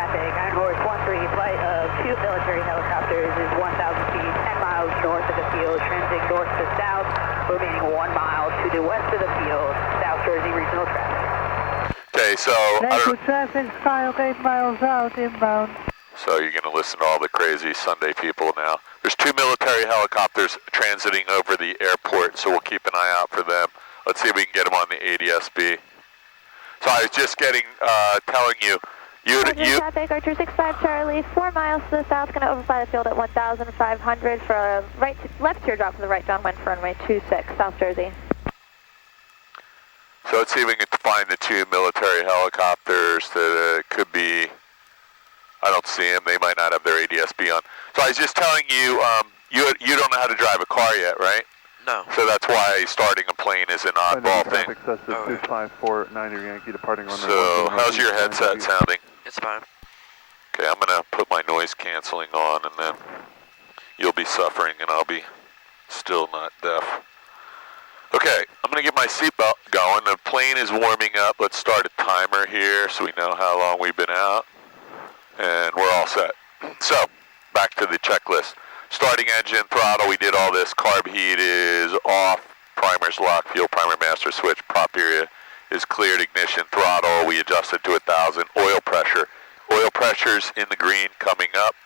traffic. Iron Horse 13, flight of 2 military helicopters is 1,000 feet, 10 miles north of the field, transiting north to south, remaining 1 mile to the west of the field, South Jersey regional traffic. Okay, so traffic, Skyhook 8 miles out, inbound. So you're going to listen to all the crazy Sunday people now. There's 2 military helicopters transiting over the airport, so we'll keep an eye out for them. Let's see if we can get them on the ADSB. So I was just telling you, traffic, Archer 65 Charlie, 4 miles to the south, going to overfly the field at 1,500 for a left teardrop for the right downwind for runway 26, South Jersey. So let's see if we can find the 2 military helicopters that could be, I don't see them, they might not have their ADSB on. So I was just telling you, you don't know how to drive a car yet, right? No. So that's why starting a plane is an oddball thing. Traffic 2549 Yankee departing runway. So how's your headset sounding? It's fine. Okay, I'm going to put my noise canceling on and then you'll be suffering and I'll be still not deaf. Okay, I'm going to get my seatbelt going. The plane is warming up. Let's start a timer here so we know how long we've been out. And we're all set. So, back to the checklist. Starting engine, throttle, we did all this. Carb heat is off. Primer's locked, fuel primer master switch. Prop area is cleared. Ignition, throttle, we adjusted to 1,000. Oil pressure. Oil pressure's in the green coming up.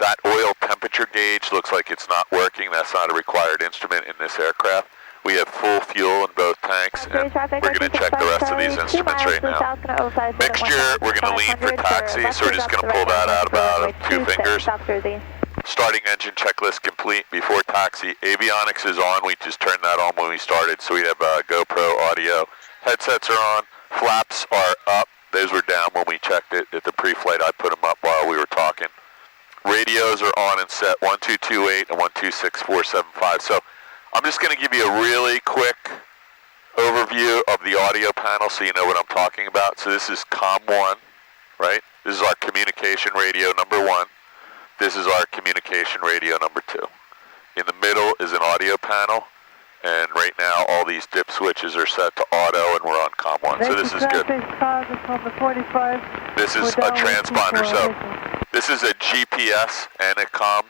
That oil temperature gauge looks like it's not working. That's not a required instrument in this aircraft. We have full fuel in both tanks, and we're going to check the rest of these instruments right now. Mixture, we're going to lean for taxi, so we're just going to pull that out about 2 fingers. Starting engine checklist complete before taxi. Avionics is on. We just turned that on when we started, so we have GoPro audio. Headsets are on. Flaps are up. Those were down when we checked it at the pre-flight. I put them up while we were talking. Radios are on and set 1228 and 126475. So I'm just going to give you a really quick overview of the audio panel so you know what I'm talking about. So this is COM1, right? This is our communication radio number 1. This is our communication radio number 2. In the middle is an audio panel, and right now all these dip switches are set to auto and we're on COM1. So this is good. This is a transponder. So this is a GPS and a COM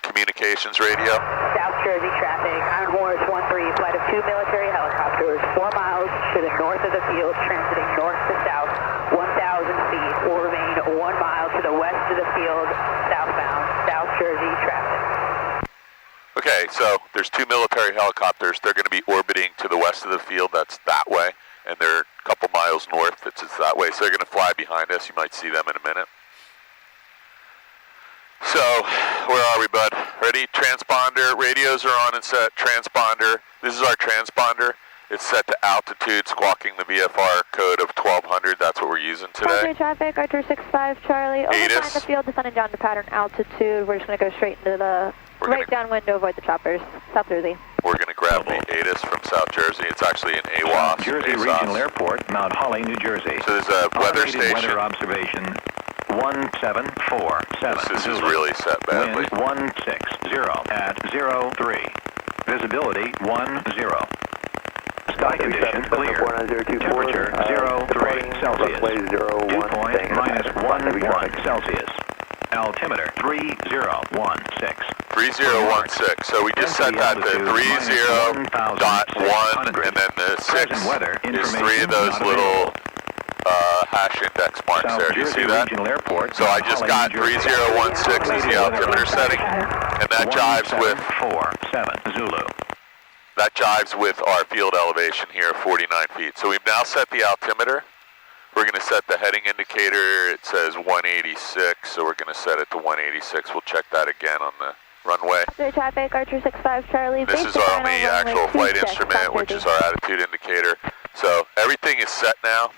communications radio. South Jersey traffic, Iron Horse 13, flight of 2 military helicopters, 4 miles to the north of the field, transiting north to south, 1,000 feet, will remain 1 mile to the west of the field, southbound, South Jersey traffic. Okay, so there's 2 military helicopters. They're going to be orbiting to the west of the field, that's that way, and they're a couple miles north, that's that way, so they're going to fly behind us. You might see them in a minute. So, where are we, bud? Ready? Transponder. Radios are on and set. Transponder. This is our transponder. It's set to altitude, squawking the VFR code of 1200. That's what we're using today. Traffic, Archer 65 Charlie. Overflying the field, descending down to pattern altitude. We're just going to go straight into the downwind to avoid the choppers. South Jersey. We're going to grab the ATIS from South Jersey. It's actually an AWAS. Jersey Regional Airport, Mount Holly, New Jersey. So there's a weather station. Weather observation 1747. This is really set badly. Wind 160 at 03. Visibility 10. Sky condition clear. Temperature 03 Celsius. Dew point -11 Celsius. Altimeter 3016. 3016. So we just set that to 30.1, and then the 6 is 3 of those little hash index marks there. Do you see that? So I just got 3016 as the altimeter setting, and that jives with 47 Zulu. That jives with our field elevation here, 49 feet. So we've now set the altimeter. We're going to set the heading indicator. It says 186, so we're going to set it to 186. We'll check that again on the runway. Traffic, Archer 65 Charlie. This is our only actual flight instrument, which is our attitude indicator. So everything is set now.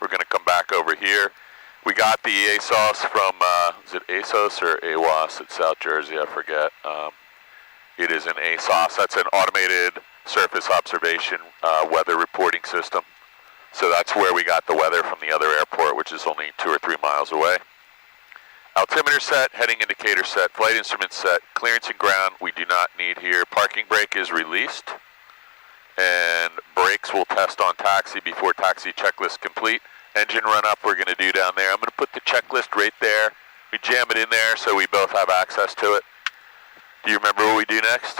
We're going to come back over here. We got the ASOS from, is it ASOS or AWAS at South Jersey? I forget. It is an ASOS. That's an automated surface observation weather reporting system. So that's where we got the weather from the other airport, which is only 2 or 3 miles away. Altimeter set, heading indicator set, flight instrument set, clearance and ground we do not need here. Parking brake is released, and brakes will test on taxi before taxi checklist complete. Engine run up we're going to do down there. I'm going to checklist right there. We jam it in there so we both have access to it. Do you remember what we do next?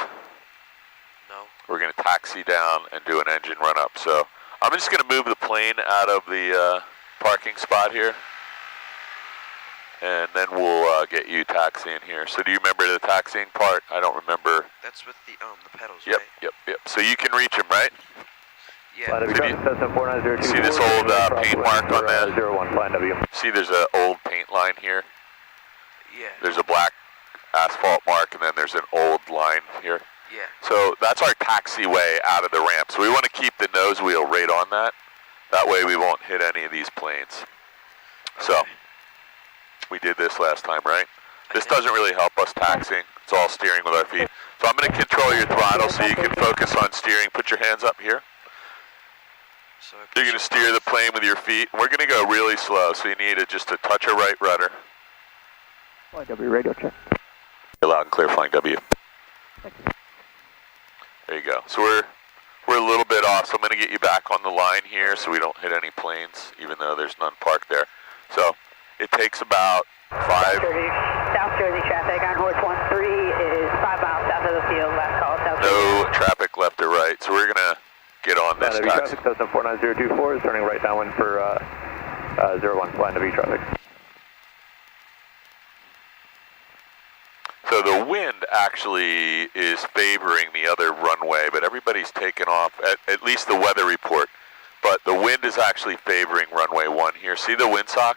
No. We're going to taxi down and do an engine run up. So I'm just going to move the plane out of the parking spot here. And then we'll get you taxiing here. So do you remember the taxiing part? I don't remember. That's with the pedals, Yep, right? yep. So you can reach them, right? Yeah. See this old paint mark on that? See there's an old paint line here? Yeah. There's a black asphalt mark and then there's an old line here. Yeah. So that's our taxiway out of the ramp. So we want to keep the nose wheel right on that. That way we won't hit any of these planes. Okay. So we did this last time, right? This doesn't really help us taxiing. It's all steering with our feet. So I'm going to control your throttle so you can focus on steering. Put your hands up here. So You're going to steer the plane with your feet. We're going to go really slow, so you need just a touch of right rudder. Flying W radio check. Loud and clear, flying W. There you go. So we're a little bit off, so I'm going to get you back on the line here so we don't hit any planes, even though there's none parked there. So it takes about 5... South Jersey traffic on horse 13 is 5 miles south of the field, last call, South Jersey. No traffic left or right, so we're going to get on this taxi. Traffic, Cessna 49024 is turning right downwind for 01, flying W traffic. So the wind actually is favoring the other runway, but everybody's taken off, at least the weather report. But the wind is actually favoring runway 1 here. See the windsock?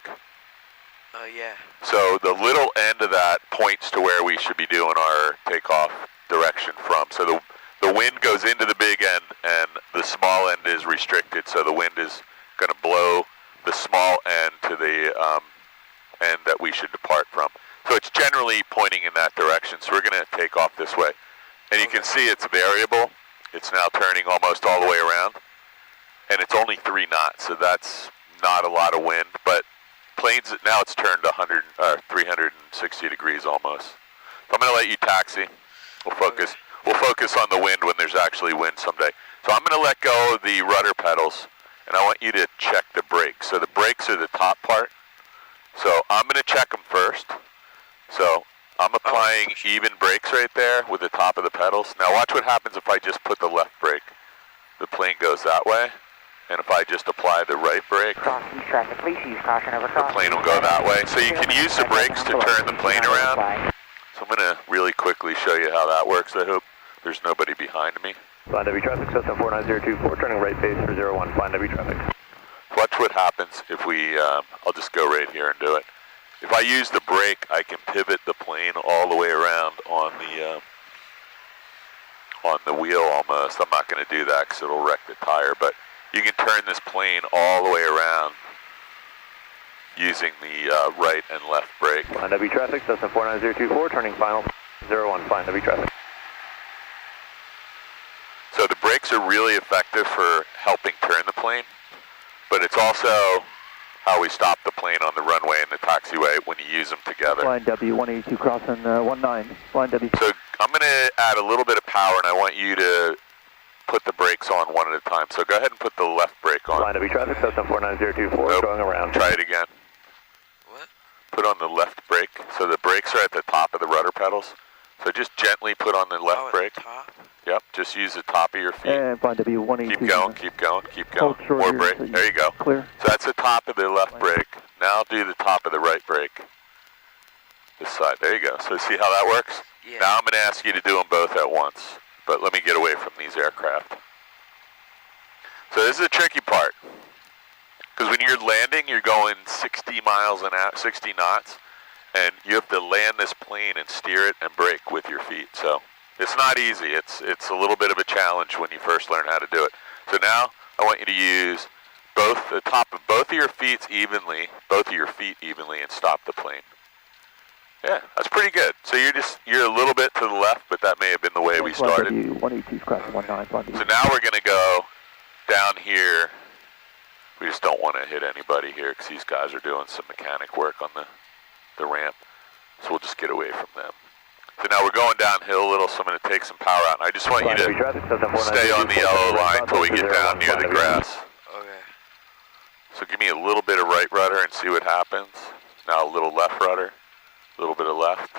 yeah. So the little end of that points to where we should be doing our takeoff direction from. So the wind goes into the big end and the small end is restricted. So the wind is going to blow the small end to the end that we should depart from. So it's generally pointing in that direction. So we're going to take off this way. And you can see it's variable. It's now turning almost all the way around. And it's only 3 knots, so that's not a lot of wind. But planes, now it's turned 360 degrees almost. So I'm going to let you taxi. We'll focus on the wind when there's actually wind someday. So I'm going to let go of the rudder pedals, and I want you to check the brakes. So the brakes are the top part. So I'm going to check them first. So I'm applying even brakes right there with the top of the pedals. Now watch what happens if I just put the left brake. The plane goes that way. And if I just apply the right brake, Crossing traffic, please use caution over the crossing. plane will go that way. So you can use the brakes to turn the plane around. So I'm going to really quickly show you how that works. I hope there's nobody behind me. Flying W traffic, Cessna 49024, turning right base for 01, flying W traffic. Watch what happens if we, I'll just go right here and do it. If I use the brake, I can pivot the plane all the way around on the wheel almost. I'm not going to do that because it'll wreck the tire, but you can turn this plane all the way around using the right and left brake. Flying W traffic, Cessna 49024, turning final 01, flying W traffic. So the brakes are really effective for helping turn the plane, but it's also how we stop the plane on the runway and the taxiway when you use them together. Flying W 182 crossing 19. Flying W. So I'm going to add a little bit of power, and I want you to put the brakes on one at a time. So go ahead and put the left brake on. Flying W traffic, Cessna 49024, Nope. going around. Try it again. What? Put on the left brake. So the brakes are at the top of the rudder pedals. So just gently put on the left at brake. the top? Yep, just use the top of your feet. And flying W 182. Keep going, keep going, keep going. Hold short More here, brake. so you There you go. Clear. So that's the top of the left brake. Now do the top of the right brake. This side. There you go. So see how that works? Yeah. Now I'm going to ask you to do them both at once. But let me get away from these aircraft. So this is the tricky part. Because when you're landing, you're going 60 miles an hour, 60 knots. And you have to land this plane and steer it and brake with your feet. So it's not easy. It's a little bit of a challenge when you first learn how to do it. So now I want you to use the top of both of your feet evenly, and stop the plane. Yeah, that's pretty good. So you're a little bit to the left, but that may have been the way we started. W 182 crossing 19. So now we're going to go down here. We just don't want to hit anybody here because these guys are doing some mechanic work on the ramp. So we'll just get away from them. So now we're going downhill a little, so I'm going to take some power out. And I just want you to stay on the yellow line until we get down near the grass. Okay. So give me a little bit of right rudder and see what happens. Now a little left rudder, a little bit of left.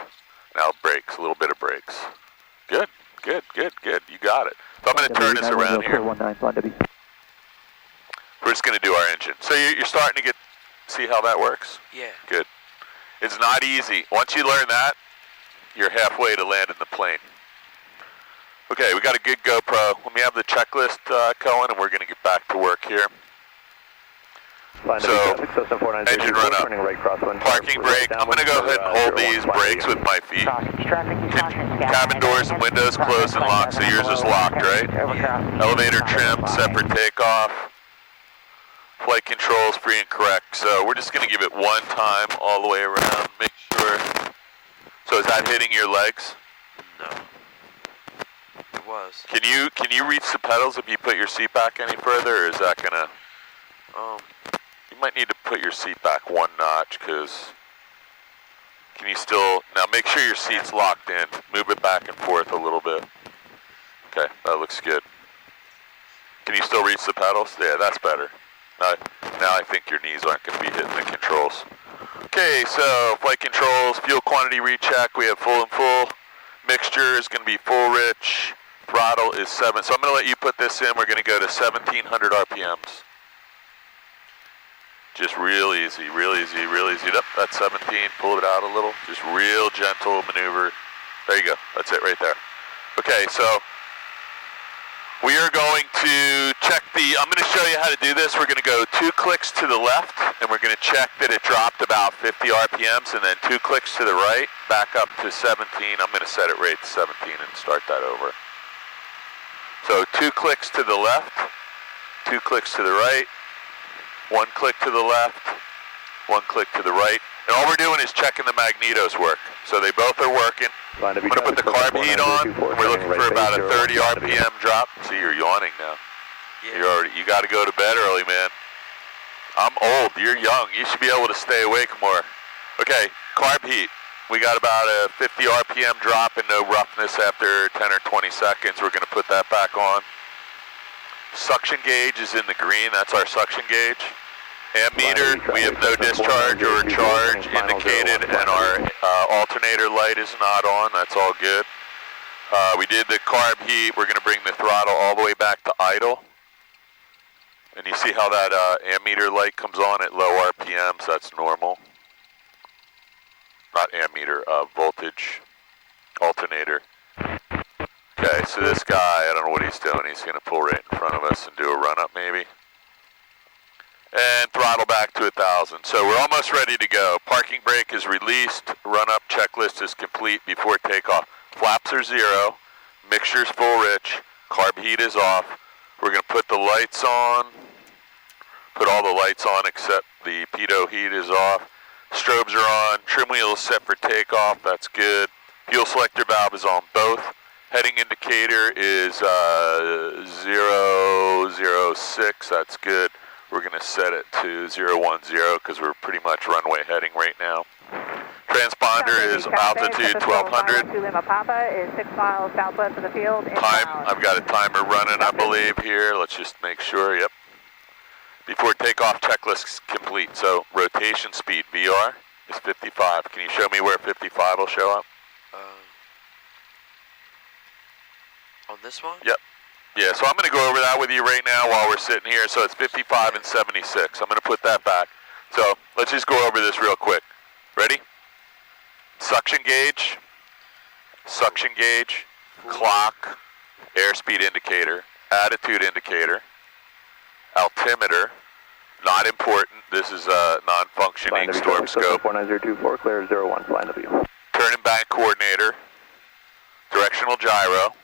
Now brakes, a little bit of brakes. Good, good, good, good. You got it. So I'm going to turn this around here. We're just going to do our engine. So you're starting to see how that works? Yeah. Good. It's not easy. Once you learn that, you're halfway to landing the plane. Okay, we got a good GoPro. Let me have the checklist, Cohen, and we're going to get back to work here. So, engine run up, parking brake. I'm going to go ahead and hold these brakes with my feet. Cabin doors and windows closed and locked, so yours is locked, right? Elevator trim, separate takeoff. Flight controls free and correct. So we're just going to give it one time all the way around. Make sure. So is that hitting your legs? No. It was. Can you reach the pedals if you put your seat back any further, or is that going to... You might need to put your seat back one notch, because can you still, now make sure your seat's locked in. Move it back and forth a little bit. Okay, that looks good. Can you still reach the pedals? Yeah, that's better. Now I think your knees aren't going to be hitting the controls. Okay, so flight controls, fuel quantity recheck, we have full and full. Mixture is going to be full rich. Throttle is 7. So I'm going to let you put this in. We're going to go to 1,700 RPMs. Just real easy, real easy, real easy. Yep, that's 17. Pull it out a little. Just real gentle maneuver. There you go. That's it right there. Okay, so we are going to check I'm going to show you how to do this. We're going to go 2 clicks to the left, and we're going to check that it dropped about 50 RPMs, and then 2 clicks to the right, back up to 17. I'm going to set it right to 17 and start that over. So 2 clicks to the left, 2 clicks to the right, 1 click to the left, 1 click to the right. And all we're doing is checking the magnetos work. So they both are working. I'm going to put the carb heat on. We're looking for about a 30 RPM drop. See, you're yawning now. Yeah. You got to go to bed early, man. I'm old. You're young. You should be able to stay awake more. Okay, carb heat. We got about a 50 RPM drop and no roughness after 10 or 20 seconds. We're going to put that back on. Suction gauge is in the green. That's our suction gauge. Ammeter, we have no discharge or charge indicated, and our alternator light is not on. That's all good. We did the carb heat. We're going to bring the throttle all the way back to idle. And you see how that ammeter light comes on at low RPMs. That's normal. Not ammeter, voltage, alternator. Okay, so this guy, I don't know what he's doing. He's going to pull right in front of us and do a run-up maybe. And throttle back to 1,000. So we're almost ready to go. Parking brake is released. Run-up checklist is complete before takeoff. Flaps are 0. Mixture's full rich. Carb heat is off. We're going to put the lights on. Put all the lights on except the pitot heat is off. Strobes are on. Trim wheel is set for takeoff. That's good. Fuel selector valve is on both. Heading indicator is 006. That's good. We're going to set it to 010 because we're pretty much runway heading right now. Transponder is altitude 1200. Lima Papa is 6 miles southwest of the field. Time, I've got a timer running, I believe, here. Let's just make sure, yep. Before takeoff, checklist is complete. So rotation speed, VR, is 55. Can you show me where 55 will show up? On this one? Yep. Yeah, so I'm going to go over that with you right now while we're sitting here. So it's 55 and 76. I'm going to put that back. So let's just go over this real quick. Ready? Suction gauge, clock, airspeed indicator, attitude indicator, altimeter, not important. This is a non-functioning storm scope. 49024, clear 01, flying the view. Turn and bank coordinator, directional gyro,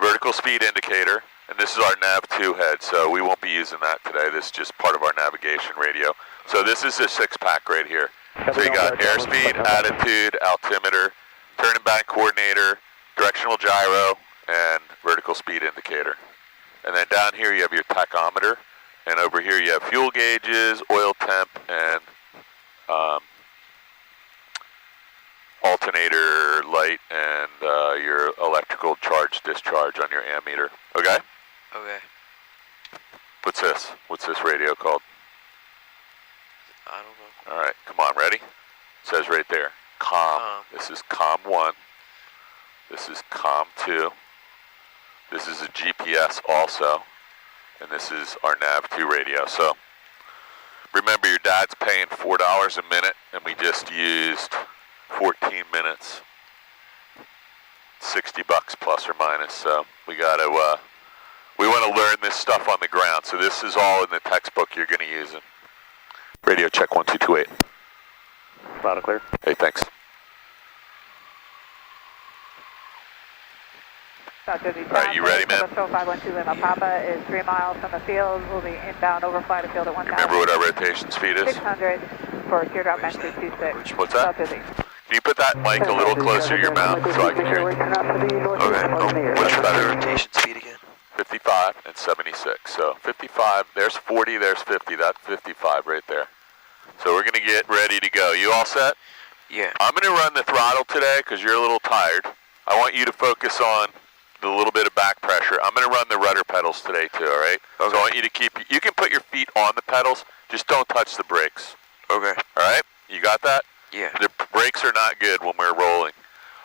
vertical speed indicator, and this is our nav2 head, so we won't be using that today. This is just part of our navigation radio. So this is a 6-pack right here. So you got airspeed, attitude, altimeter, turn and bank coordinator, directional gyro, and vertical speed indicator. And then down here you have your tachometer, and over here you have fuel gauges, oil temp, and alternator light, and your electrical charge discharge on your ammeter. Okay? Okay. What's this? What's this radio called? I don't know. All right, come on, ready? It says right there, COM. This is COM 1. This is COM 2. This is a GPS also. And this is our NAV2 radio. So remember, your dad's paying $4 a minute, and we just used 14 minutes. 60 bucks plus or minus. So we got to, we want to learn this stuff on the ground. So this is all in the textbook you're going to use it. Radio check 1228. Loud and clear. Hey, thanks. All right, you ready, man? 512 Lima Papa is 3 miles from the field. We'll be inbound overfly the field at 1,000. Remember what our rotation speed is? 600 for teardrop entry 26. What's that? Can you put that mic a little closer to your mouth so I can hear you? Okay. What's your rotation speed again? 55 and 76. So 55, there's 40, there's 50. That's 55 right there. So we're going to get ready to go. You all set? Yeah. I'm going to run the throttle today because you're a little tired. I want you to focus on the little bit of back pressure. I'm going to run the rudder pedals today too, all right? Okay. So I want you to keep, you can put your feet on the pedals, just don't touch the brakes. Okay. All right? You got that? Yeah. The brakes are not good when we're rolling.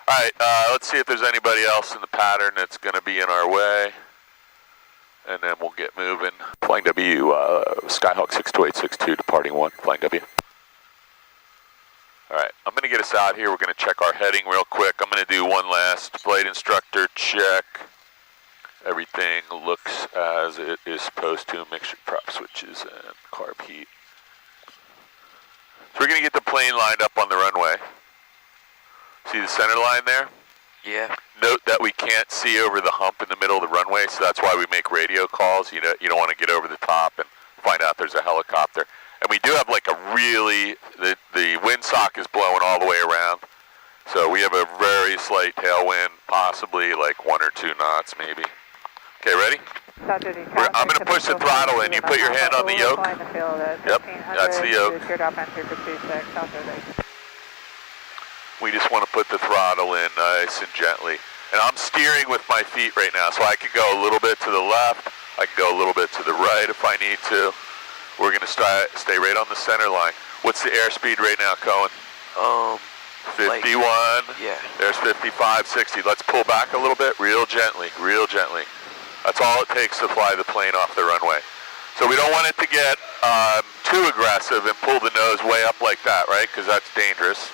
All right, let's see if there's anybody else in the pattern that's going to be in our way. And then we'll get moving. Flying W, Skyhawk 62862, departing 1, Flying W. All right, I'm going to get us out here. We're going to check our heading real quick. I'm going to do one last flight instructor check. Everything looks as it is supposed to. Mixture prop switches and carb heat. So we're going to get the plane lined up on the runway. See the center line there? Yeah. Note that we can't see over the hump in the middle of the runway, so that's why we make radio calls. You know, you don't want to get over the top and find out there's a helicopter. And we do have like a really, the windsock is blowing all the way around. So we have a very slight tailwind, possibly like 1 or 2 knots maybe. Okay, ready? I'm going to push the throttle in. You put your hand on the yoke. Yep, that's the yoke. We just want to put the throttle in nice and gently. And I'm steering with my feet right now, so I can go a little bit to the left. I can go a little bit to the right if I need to. We're going to stay right on the center line. What's the airspeed right now, Cohen? 51. Yeah. There's 55, 60. Let's pull back a little bit, real gently, real gently. That's all it takes to fly the plane off the runway. So we don't want it to get too aggressive and pull the nose way up like that, right? Because that's dangerous.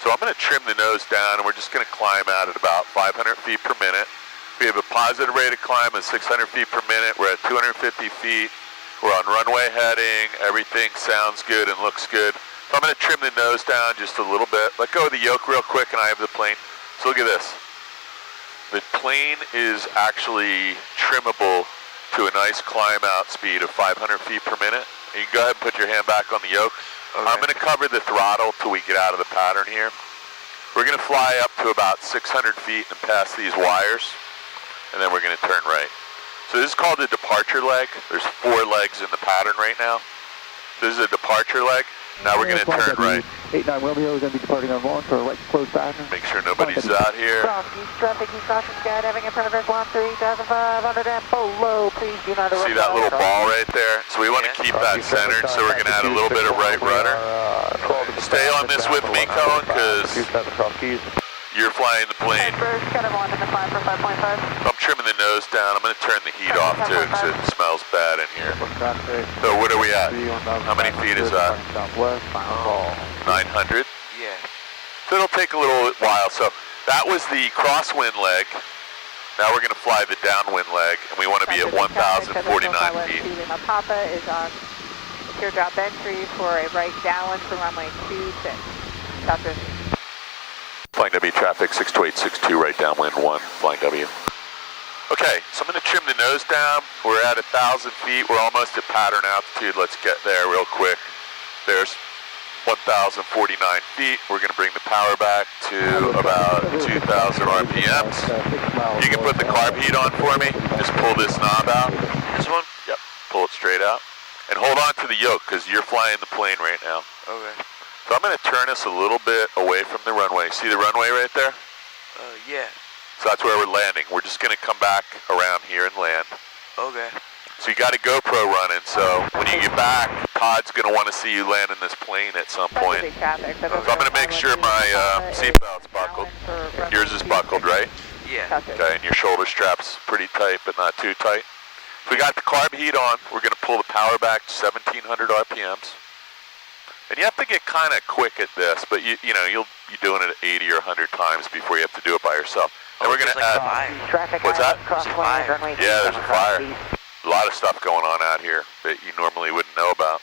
So I'm going to trim the nose down, and we're just going to climb out at about 500 feet per minute. We have a positive rate of climb of 600 feet per minute. We're at 250 feet. We're on runway heading. Everything sounds good and looks good. So I'm going to trim the nose down just a little bit. Let go of the yoke real quick, and I have the plane. So look at this. The plane is actually trimmable to a nice climb out speed of 500 feet per minute. You can go ahead and put your hand back on the yoke. Okay. I'm going to cover the throttle till we get out of the pattern here. We're going to fly up to about 600 feet and pass these wires, and then we're going to turn right. So this is called the departure leg. There's 4 legs in the pattern right now. This is a departure leg. Now we're going to turn right. 89 Romeo is going to be departing on launch for a right close pattern. Make sure nobody's out here. Traffic, East Caution skydiving in progress, 13,500 and below. Please do not see that little ball right there? So we want to keep that centered, so we're going to add a little bit of right rudder. Stay on this with me, Cohen, because you're flying the plane. I'm trimming the nose down. I'm going to turn the heat off too, because it smells bad in here. So what are we at? How many feet is that? 900? Yeah. So it'll take a little while. So that was the crosswind leg. Now we're going to fly the downwind leg, and we want to be at 1,049 feet. Papa is on teardrop entry for a right downwind for runway 26. Southwest. Flying W traffic 62862, right downwind 1, Flying W. Okay, so I'm going to trim the nose down. We're at 1,000 feet. We're almost at pattern altitude. Let's get there real quick. There's 1,049 feet. We're going to bring the power back to about 2,000 RPMs. You can put the carb heat on for me. Just pull this knob out. This one? Yep, pull it straight out. And hold on to the yoke, because you're flying the plane right now. Okay. So I'm going to turn us a little bit away from the runway. See the runway right there? Yeah. So that's where we're landing. We're just going to come back around here and land. Okay. So you got a GoPro running, so when you get back Todd's going to want to see you land in this plane at some point. Traffic, So I'm going to make sure my seatbelt's buckled. Yours is buckled, right? Yeah. Okay, and your shoulder strap's pretty tight, but not too tight. If we got the carb heat on, we're going to pull the power back to 1,700 RPMs. And you have to get kind of quick at this, but you'll be doing it 80 or 100 times before you have to do it by yourself. And we're going to add... Traffic What's that? crosswind, runway Yeah, there's a fire. east. A lot of stuff going on out here that you normally wouldn't know about.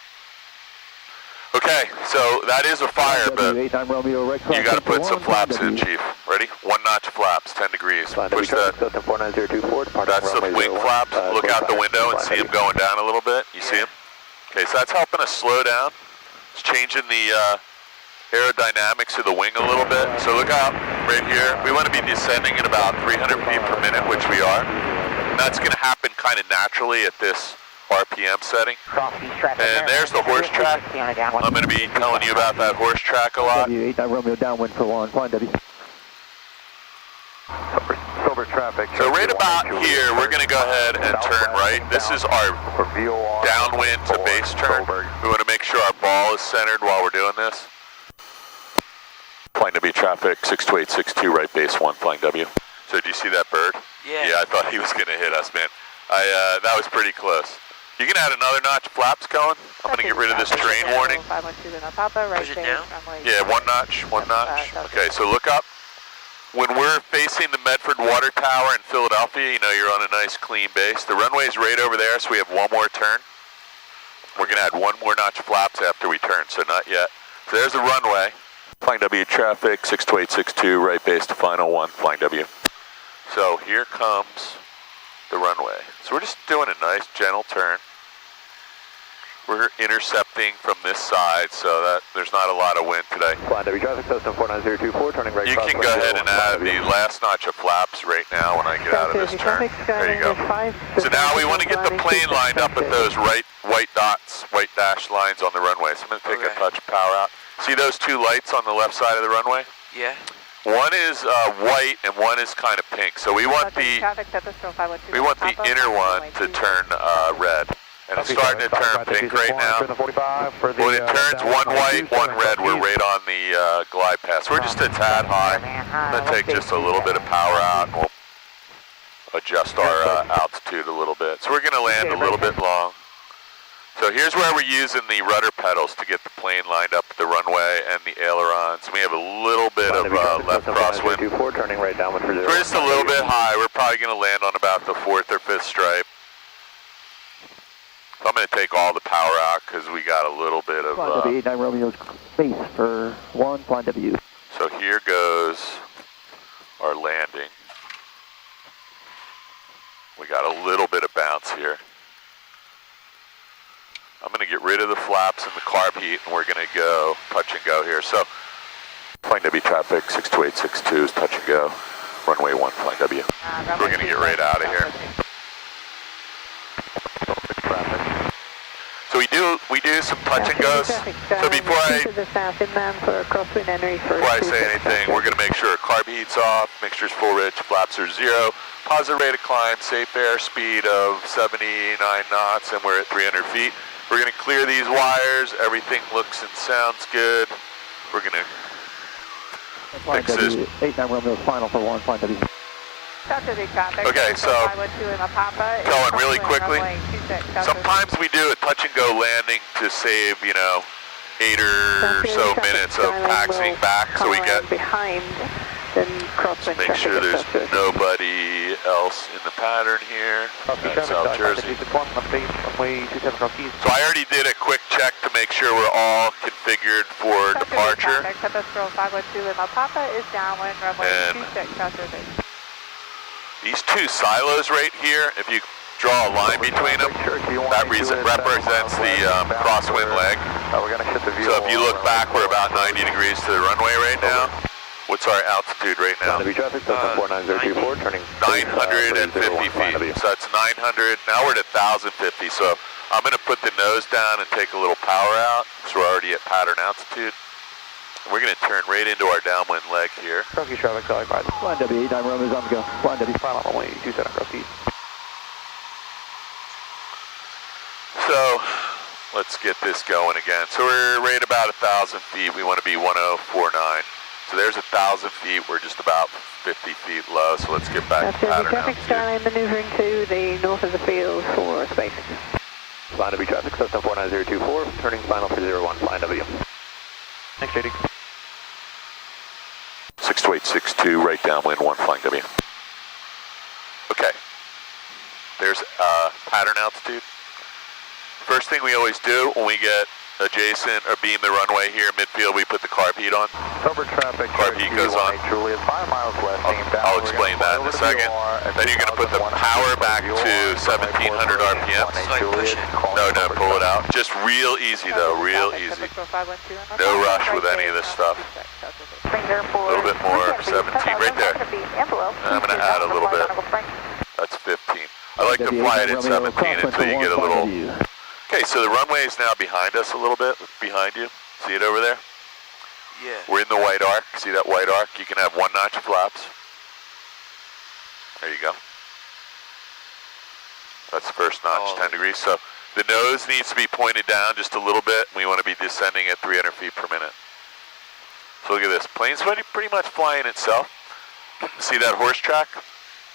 Okay, so that is a fire, but you got to put some flaps in, Chief. Ready? 1 notch flaps, 10 degrees. Push that. That's the wing flaps. Look out the window and see them going down a little bit. You see them? Okay, so that's helping us slow down. It's changing the aerodynamics of the wing a little bit. So look out right here. We want to be descending at about 300 feet per minute, which we are. And that's going to happen kind of naturally at this RPM setting. And there's the horse track. I'm going to be telling you about that horse track a lot. Romeo downwind for 1, flying W. Silver traffic. So right about here, we're going to go ahead and turn right. This is our downwind to base turn. We want to make sure our ball is centered while we're doing this. Flying W traffic, 62862, right base 1, flying W. So did you see that bird? Yeah. Yeah, I thought he was going to hit us, man. That was pretty close. You can add another notch flaps going. I'm going to get rid of this terrain warning. Push it down? Yeah, 1 notch, 1 notch. Okay, so look up. When we're facing the Medford Water Tower in Philadelphia, you know you're on a nice clean base. The runway's right over there, so we have 1 more turn. We're going to add 1 more notch flaps after we turn, so not yet. So there's the runway. Flying W traffic, 62862, right base to final 1, flying W. So here comes the runway. So we're just doing a nice gentle turn. We're intercepting from this side, so that there's not a lot of wind today. Flying W traffic, system 49024, turning right. You can go ahead and add the last notch of flaps right now when I get out of this turn. There you go. So now we want to get the plane lined up with those white dots, white dashed lines on the runway. So I'm going to take a touch of power out. See those 2 lights on the left side of the runway? Yeah. One is white and one is kind of pink. So we want the inner one to turn red. And it's starting to turn pink right now. When it turns 1 white, 1 red, we're right on the glide path. We're just a tad high. I'm going to take just a little bit of power out and we'll adjust our altitude a little bit. So we're going to land a little bit long. So here's where we're using the rudder pedals to get the plane lined up at the runway and the ailerons. We have a little bit of left crosswind. Turning right downwind for 0. We're just a little bit high. We're probably going to land on about the 4th or 5th stripe. So I'm going to take all the power out because we got a little bit of... W 89 Romeo's base for 1, flying W. So here goes our landing. We got a little bit of bounce here. I'm going to get rid of the flaps and the carb heat, and we're going to go touch and go here. So, flying W traffic, 62862 is touch and go. Runway 1, flying W. We're going to get right out of here. So we do some touch and goes. So before I say anything, we're going to make sure our carb heat's off, mixture's full rich, flaps are 0. Positive rate of climb, safe airspeed of 79 knots, and we're at 300 feet. We're going to clear these wires. Everything looks and sounds good. We're going to fix this. 89 Romeo's final for 1, flying W. Okay, so Cohen, really quickly, sometimes we do a touch and go landing to save, 8 or so minutes of taxiing back, so we get make sure there's nobody else in the pattern here. That's South Jersey. So I already did a quick check to make sure we're all configured for departure. And these 2 silos right here, if you draw a line between them, that represents the crosswind leg. So if you look back, we're about 90 degrees to the runway right now. What's our altitude right now? 950 feet. So that's 900. Now we're at 1,050. So I'm going to put the nose down and take a little power out. So we're already at pattern altitude. We're going to turn right into our downwind leg here. Flying W 89 Romeo's on the go. Flying W final runway 27 cross east. So Let's get this going again. So we're right about 1,000 feet. We want to be 1049. So there's 1,000 feet. We're just about 50 feet low. So let's get back to pattern traffic altitude. Skyline maneuvering to the north of the field for space. Line W traffic, Cessna 49024, turning final for 01, line W. Thanks, JD. 62862, right downwind, 1 flying W. Okay. There's pattern altitude. First thing we always do when we get adjacent or beam the runway here midfield, we put the carb heat on. Sober traffic, Carb heat goes on. Juliet, 5 miles west. I'll explain that in a second. Then you're going to put the power back to 1,700 RPM. No, pull it out. Just real easy though, real easy. No rush with any of this stuff. A little bit more, 17, right there. I'm going to add a little bit. That's 15. I like to fly it at 17 until you get a little... Okay, so the runway is now behind us a little bit, behind you. See it over there? Yeah. We're in the white arc. See that white arc? You can have 1 notch flaps. There you go. That's the first notch, 10 degrees. So the nose needs to be pointed down just a little bit. We want to be descending at 300 feet per minute. So look at this. Plane's pretty much flying itself. See that horse track?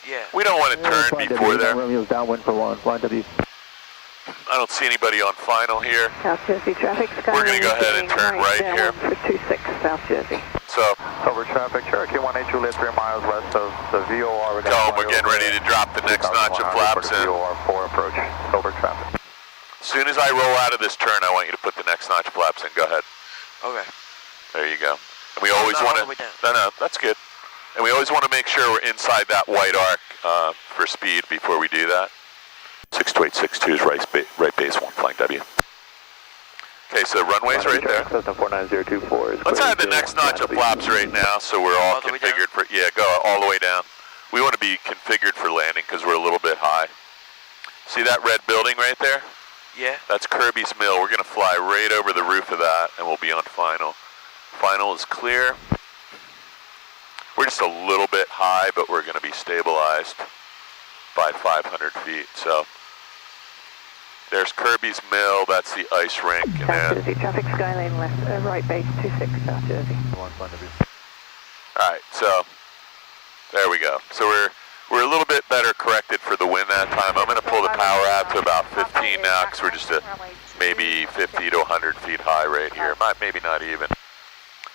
Yeah. We don't want to turn before there. Romeo's downwind for 1, line W. I don't see anybody on final here. South Jersey traffic We're going to go ahead and turn right here. For 26 South Jersey. So, Sober traffic, Cherokee 18 Juliet, 3 miles west of the VOR. Cohen, we're getting ready to drop the next notch of flaps in. VOR 4 approach, sober traffic. As soon as I roll out of this turn, I want you to put the next notch of flaps in. Go ahead. Okay. There you go. And we always want to... No, that's good. And we always want to make sure we're inside that white arc for speed before we do that. 62862 is right base 1 flying W. Okay, so the runway's right there. Cessna 49024 is Let's add the next notch of flaps right now so we're all configured for... Yeah, go all the way down. We want to be configured for landing because we're a little bit high. See that red building right there? Yeah. That's Kirby's Mill. We're going to fly right over the roof of that and we'll be on final. Final is clear. We're just a little bit high, but we're going to be stabilized by 500 feet. So there's Kirby's Mill. That's the ice rink. And South Jersey traffic Skyline left, right base 26 South Jersey. All right, so there we go. So we're a little bit better corrected for the wind that time. I'm going to pull the power out to about 15 now because we're just maybe 50 to 100 feet high right here. Maybe not even.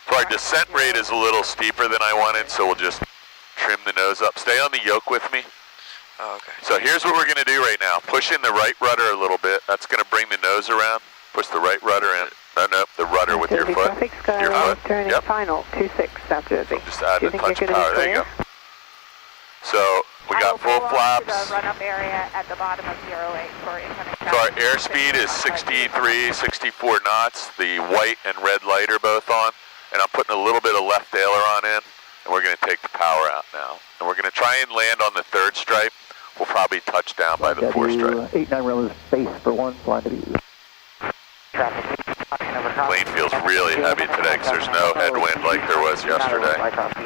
So our descent rate is a little steeper than I wanted, so we'll just trim the nose up. Stay on the yoke with me. Oh, okay. So here's what we're going to do right now. Push in the right rudder a little bit. That's going to bring the nose around. Push the right rudder in. No, the rudder with your foot. Traffic Skyline turning final 26 South Jersey. Just add a touch of power. There you go. So we got full flaps. The run-up area at the bottom of 08 for incoming traffic. So our airspeed is 63, 64 knots. The white and red light are both on. And I'm putting a little bit of left aileron in, and we're going to take the power out now. And we're going to try and land on the 3rd stripe. We'll probably touch down by the 4th stripe. 89 Romeo's base for 1, flying W. Plane feels really heavy today because there's no headwind like there was yesterday.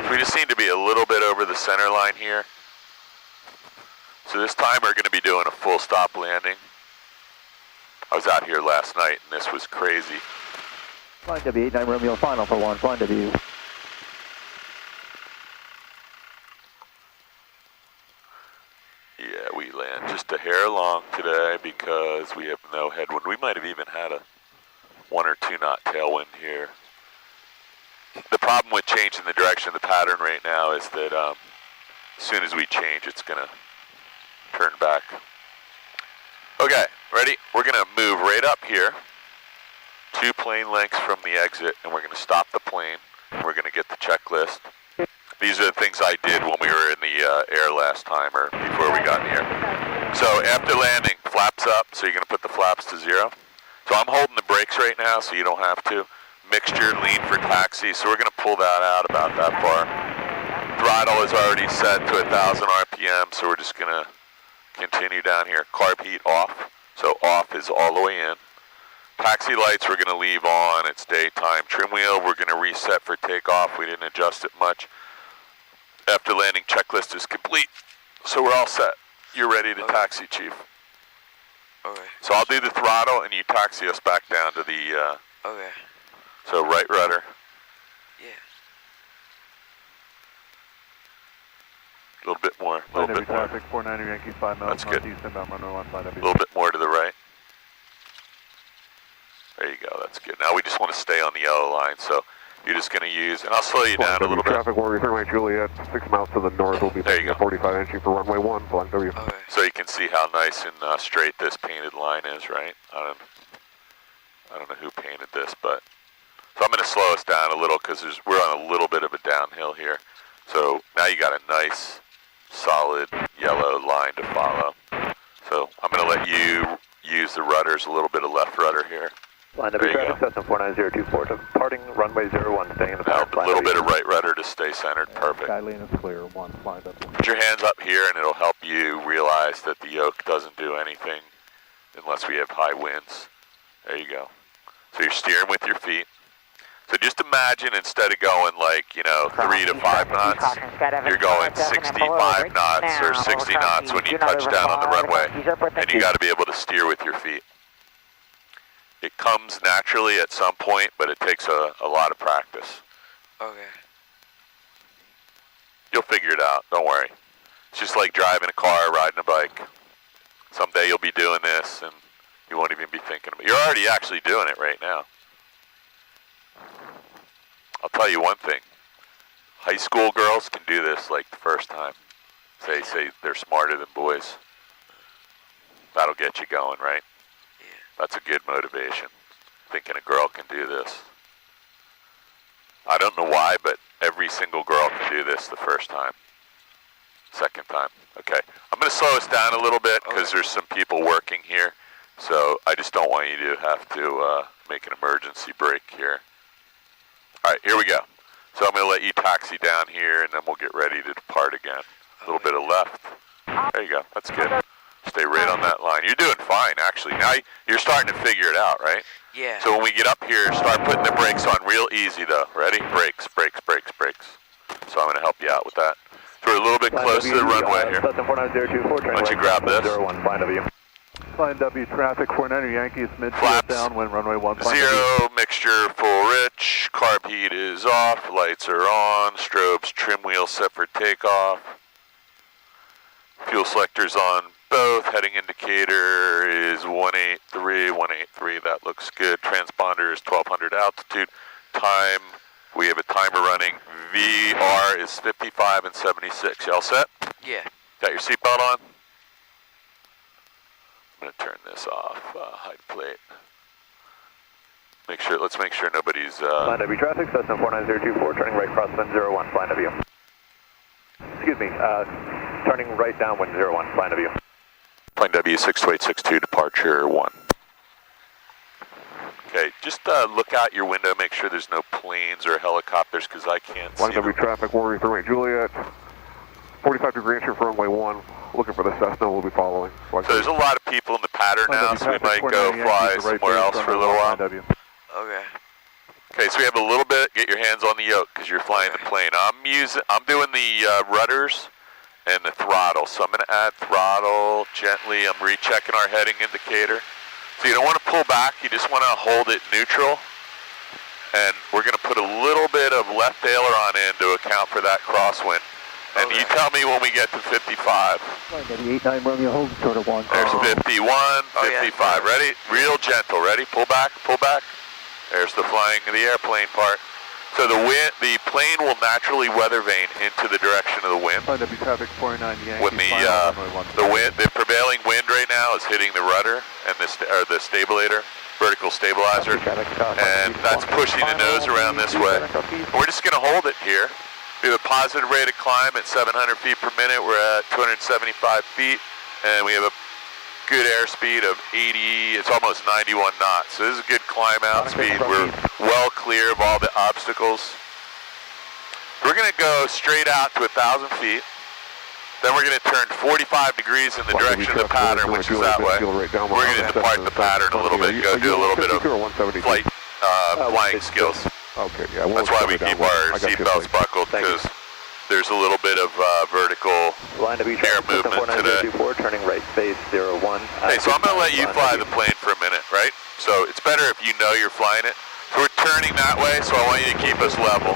So we just seem to be a little bit over the center line here. So this time we're going to be doing a full stop landing. I was out here last night, and this was crazy. Flying W, 89 Romeo, final for 1, flying W. Yeah, we land just a hair long today because we have no headwind. We might have even had a 1 or 2 knot tailwind here. The problem with changing the direction of the pattern right now is that as soon as we change, it's going to turn back. Okay, ready? We're going to move right up here. 2 plane lengths from the exit, and we're going to stop the plane. And we're going to get the checklist. These are the things I did when we were in the air last time, or before we got in the air. So after landing, flaps up, so you're going to put the flaps to 0. So I'm holding the brakes right now, so you don't have to. Mixture, lean for taxi, so we're going to pull that out about that far. Throttle is already set to 1,000 RPM, so we're just going to continue down here. Carb heat off, so off is all the way in. Taxi lights we're going to leave on, it's daytime. Trim wheel we're going to reset for takeoff, we didn't adjust it much. After landing, checklist is complete, so we're all set. You're ready to taxi, Chief. Okay. So I'll do the throttle and you taxi us back down to the, Okay. so right rudder. Yeah. A little bit more, a little bit more. Traffic 490 Yankee 5 miles. That's good. Northeast inbound runway 15W. A little bit more to the right. There you go, that's good. Now we just want to stay on the yellow line, so you're just going to use, and I'll slow you down a little bit. Traffic Warrior runway Juliet, 6 miles to the north. Will be there you go. 45 entry for runway 1, flying W. Okay. So you can see how nice and straight this painted line is, right? I don't know who painted this, but so I'm going to slow us down a little because we're on a little bit of a downhill here. So now you got a nice, solid yellow line to follow. So I'm going to let you use the rudders, a little bit of left rudder here. Line W traffic, Cessna 49024, departing runway 01, staying in the Now pattern. a little bit of right rudder to stay centered, perfect. Sky lane is clear, 1, flying W. Put your hands up here and it'll help you realize that the yoke doesn't do anything unless we have high winds. There you go. So you're steering with your feet. So just imagine instead of going like, 3 to 5 knots, you're going 65 knots or 60 knots when you touch down on the runway. And you got to be able to steer with your feet. It comes naturally at some point, but it takes a lot of practice. Okay. You'll figure it out, don't worry. It's just like driving a car, riding a bike. Someday you'll be doing this and you won't even be thinking about it. You're already actually doing it right now. I'll tell you one thing. High school girls can do this like the first time. Say they're smarter than boys. That'll get you going, right? That's a good motivation, thinking a girl can do this. I don't know why, but every single girl can do this the first time. Second time. Okay. I'm going to slow us down a little bit because there's some people working here. So I just don't want you to have to make an emergency break here. All right, here we go. So I'm going to let you taxi down here, and then we'll get ready to depart again. A little bit of left. There you go. That's good. Stay right on that line. You're doing fine, actually. Now you're starting to figure it out, right? Yeah. So when we get up here, start putting the brakes on real easy, though. Ready? Brakes, brakes, brakes, brakes. So I'm going to help you out with that. So we're a little bit close to the runway here. Why don't you grab this? Flying W traffic 490 Yankees, mid-field downwind, runway 1. Zero, mixture full rich, carb heat is off, lights are on, strobes, trim wheel set for takeoff. Fuel selector's on both, heading indicator is 183, that looks good. Transponder is 1200 altitude. Time, we have a timer running. VR is 55 and 76. You all set? Yeah. Got your seatbelt on? I'm going to turn this off, hide plate. Let's make sure nobody's... Flying W traffic, Cessna 49024, turning right crosswind 01, flying W. Excuse me, turning right downwind 01, flying W. Plane W62862, departure 1. Okay, just look out your window, make sure there's no planes or helicopters, because I can't see Flying W traffic, Warrior 3 Juliet, 45-degree entry for runway 1. Looking for the Cessna, we'll be following. So there's a lot of people in the pattern now, so we might go fly somewhere else for a little while. Okay. Okay, so we have a little bit, get your hands on the yoke, because you're flying the plane. I'm doing the rudders and the throttle, so I'm going to add throttle gently. I'm rechecking our heading indicator. So you don't want to pull back, you just want to hold it neutral. And we're going to put a little bit of left aileron in to account for that crosswind. And you tell me when we get to 55. 89 Romeo, hold short of 1. There's 51, 55. Ready? Real gentle. Ready? Pull back, pull back. There's the flying of the airplane part. So the plane will naturally weather vane into the direction of the wind. Traffic 49 Yankee. When the prevailing wind right now is hitting the rudder and the stabilator, vertical stabilizer, and that's pushing the nose around this way. We're just going to hold it here. We have a positive rate of climb at 700 feet per minute. We're at 275 feet, and we have a good airspeed of 80, it's almost 91 knots. So this is a good climb out speed. We're well clear of all the obstacles. We're going to go straight out to 1,000 feet. Then we're going to turn 45 degrees in the direction of the pattern, which is that way. We're going to depart the pattern a little bit, go do a little bit of flight flying skills. Okay, yeah. That's why we keep our seatbelts buckled, because there's a little bit of vertical Line to be air movement today. 4024, turning right, base 01. Hey, so I'm going to let you fly the plane for a minute, right? So it's better if you know you're flying it. So we're turning that way, so I want you to keep us level.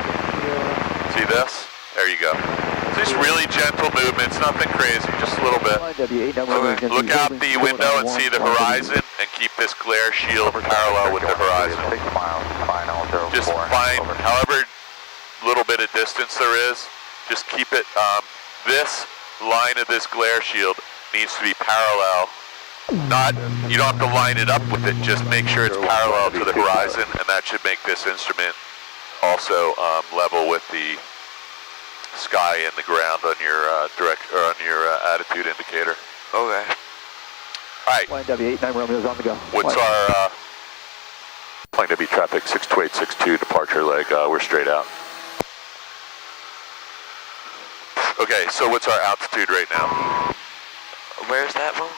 See this? There you go. Just really gentle movements, nothing crazy, just a little bit. Okay. Look out the window and see the horizon, and keep this glare shield parallel with the horizon. 6 miles, final, 04. Just find however little bit of distance there is, just keep it, this line of this glare shield needs to be parallel. You don't have to line it up with it, just make sure it's parallel to the horizon, and that should make this instrument also level with the sky and the ground on your attitude indicator. Okay. All right. Line W89 Romeo's on the go. What's our plane W traffic 62862 departure leg? We're straight out. Okay, so what's our altitude right now? Where's that one?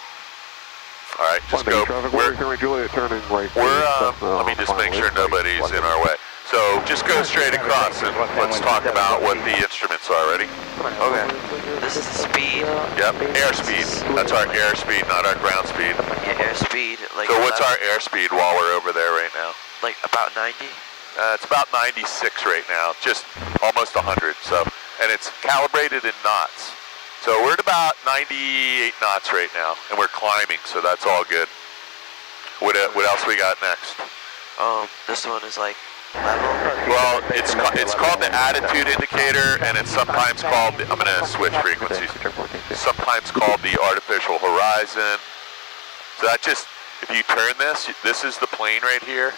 All right, just go. We're, turning right. let me just make sure nobody's in our way. So just go straight across and let's talk about what the instruments are. Ready? Okay. This is the speed. Yep, airspeed. That's our airspeed, not our ground speed. Yeah, airspeed. Like So what's our airspeed while we're over there right now? Like about 90? It's about 96 right now, just almost 100. So, and it's calibrated in knots. So we're at about 98 knots right now, and we're climbing, so that's all good. What else we got next? This one is like level. Well, it's called the attitude indicator, and it's sometimes called, I'm going to switch frequencies, sometimes called the artificial horizon. So that just, if you turn this is the plane right here.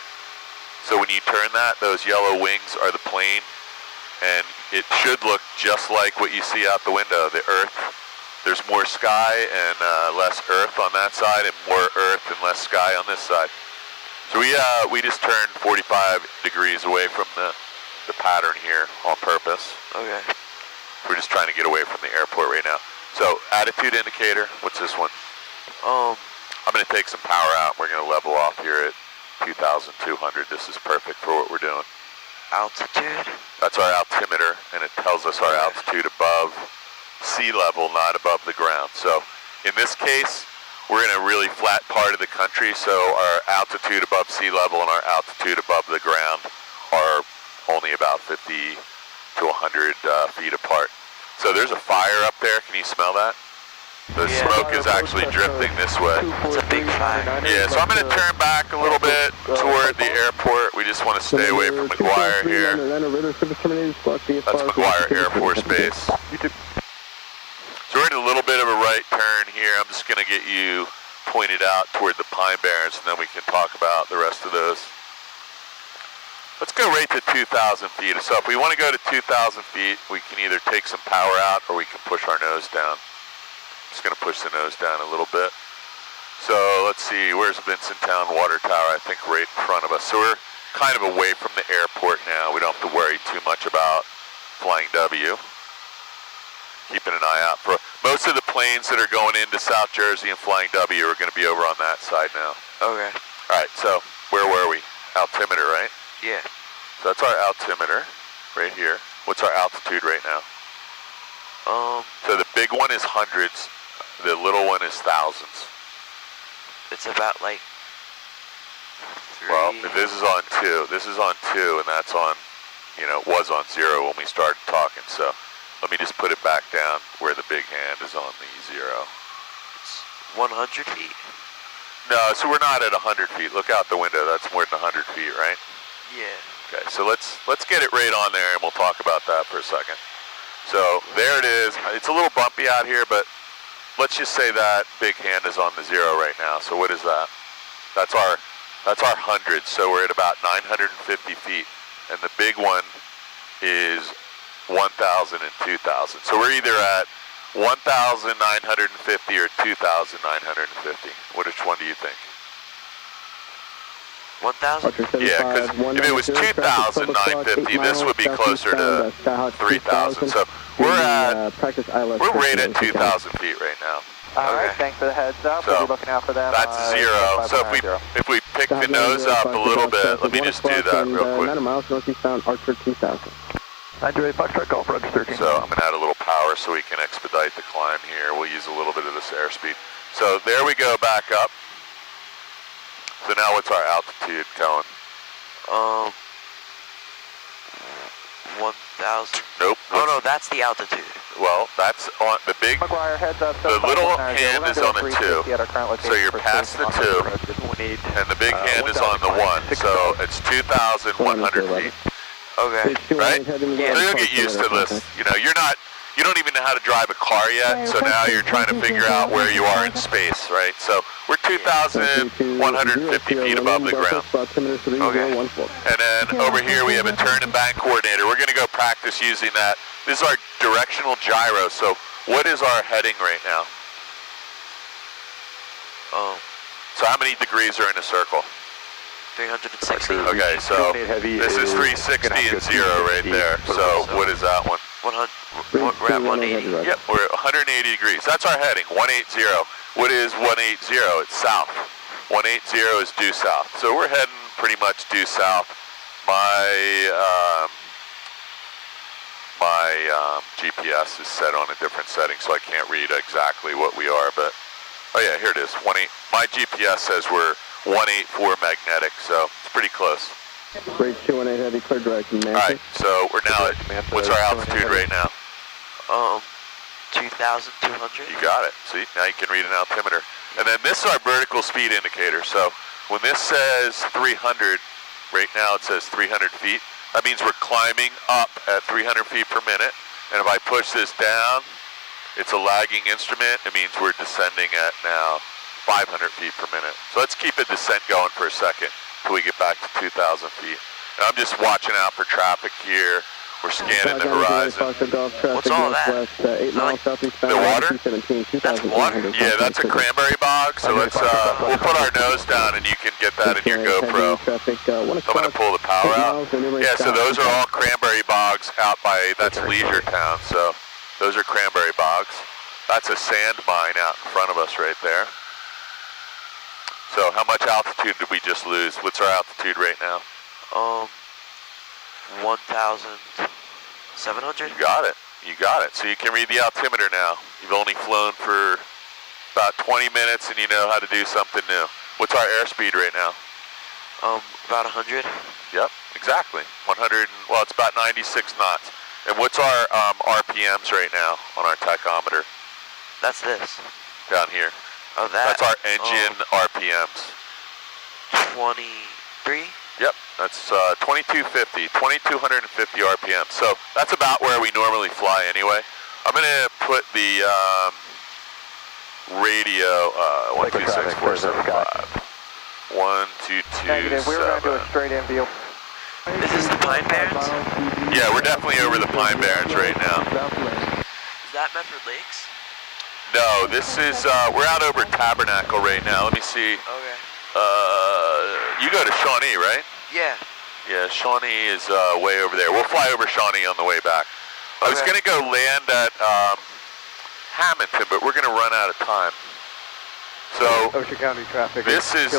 So when you turn that, those yellow wings are the plane, and it should look just like what you see out the window, the Earth. There's more sky and less Earth on that side, and more Earth and less sky on this side. So we just turned 45 degrees away from the pattern here on purpose. Okay. We're just trying to get away from the airport right now. So attitude indicator, what's this one? I'm going to take some power out. We're going to level off here at 2,200. This is perfect for what we're doing. Altitude? That's our altimeter, and it tells us our altitude above sea level, not above the ground. So in this case, we're in a really flat part of the country, so our altitude above sea level and our altitude above the ground are only about 50 to 100 feet apart. So there's a fire up there. Can you smell that? The smoke is actually drifting this way. It's a big fire. Yeah, so I'm going to turn back a little bit toward the airport. We just want to stay away from McGuire here. That's McGuire Air Force Base. So we're in a little bit of a right turn here. I'm just going to get you pointed out toward the Pine Barrens, and then we can talk about the rest of those. Let's go right to 2,000 feet. So if we want to go to 2,000 feet, we can either take some power out or we can push our nose down. Just going to push the nose down a little bit. So let's see, where's Vincenttown Water Tower? I think right in front of us. So we're kind of away from the airport now. We don't have to worry too much about Flying W. Keeping an eye out for most of the planes that are going into South Jersey and Flying W are going to be over on that side now. Okay. All right, so where were we? Altimeter, right? Yeah. So that's our altimeter right here. What's our altitude right now? So the big one is hundreds. The little one is thousands. It's about like 3. Well, this is on 2. This is on 2, and that's on, was on 0 when we started talking. So let me just put it back down where the big hand is on the 0. It's 100 feet. No, so we're not at 100 feet. Look out the window. That's more than 100 feet, right? Yeah. Okay, so let's get it right on there, and we'll talk about that for a second. So there it is. It's a little bumpy out here, but let's just say that big hand is on the 0 right now. So what is that? That's our hundreds. So we're at about 950 feet, and the big one is 1,000 and 2,000. So we're either at 1,950 or 2,950. Which one do you think? 1,000? Yeah, because if it was 2,950, this would be closer to 3,000. So we're right at 2,000 feet right now. All right, thanks for the heads up. So we'll be looking out for them. That's 0. So if we pick the nose up a little bit, let me just do that real quick. 9 miles northeastbound Archer 2000. 928 Foxtrot Golf, Roger 13. So I'm going to add a little power so we can expedite the climb here. We'll use a little bit of this airspeed. So there we go, back up. So now what's our altitude, Cohen? 1,000. Nope. Oh no, that's the altitude. Well, that's on the big, McGuire, heads up. the little hand is on the 2. So you're past the 2, and the big hand is on the 1. So it's 2,100 feet. Okay. Right? So you'll get used to this. You know, you don't even know how to drive a car yet, so now you're trying to figure out where you are in space, right? So we're 2,150 feet above the ground. Okay. And then over here we have a turn and bank coordinator. We're going to go practice using that. This is our directional gyro. So what is our heading right now? So how many degrees are in a circle? 360. Okay, so this is 360 and 0 right there. So what is that one? 100. We're at 180. Yep, we're at 180 degrees. That's our heading, 180. What is 180? It's south. 180 is due south. So we're heading pretty much due south. My GPS is set on a different setting, so I can't read exactly what we are, but, oh yeah, here it is. My GPS says we're 184 magnetic, so it's pretty close. Bridge 218 heavy, clear direction, Manta. All right, so we're now at, what's our altitude right now? 2,200. You got it. See, now you can read an altimeter. And then this is our vertical speed indicator. So when this says 300, right now it says 300 feet. That means we're climbing up at 300 feet per minute. And if I push this down, it's a lagging instrument. It means we're descending at now 500 feet per minute. So let's keep a descent going for a second until we get back to 2,000 feet. And I'm just watching out for traffic here. We're scanning the horizon. What's all that? 8 miles southeast the water? 217, That's water? Yeah, that's a cranberry bog. So let's, we'll put our nose down and you can get that in your GoPro. So I'm going to pull the power out. Yeah, so those are all cranberry bogs out by, that's Leisure Town. So those are cranberry bogs. That's a sand mine out in front of us right there. So how much altitude did we just lose? What's our altitude right now? 1,700. You got it. You got it. So you can read the altimeter now. You've only flown for about 20 minutes and you know how to do something new. What's our airspeed right now? About 100. Yep, exactly. 100, well, it's about 96 knots. And what's our RPMs right now on our tachometer? That's this. Down here. Oh, that. That's our engine RPMs. 23. Yep, that's 2250 RPM. So that's about where we normally fly anyway. I'm going to put the radio 126475. 1227. Negative, we were going to do a straight in view. This is the Pine Barrens? Yeah, we're definitely over the Pine Barrens right now. Is that Medford Lakes? No, this is, we're out over Tabernacle right now. Let me see. Okay. You go to Shawnee, right? Yeah. Yeah, Shawnee is way over there. We'll fly over Shawnee on the way back. I was going to go land at Hamilton, but we're going to run out of time. So, Ocean County traffic. This is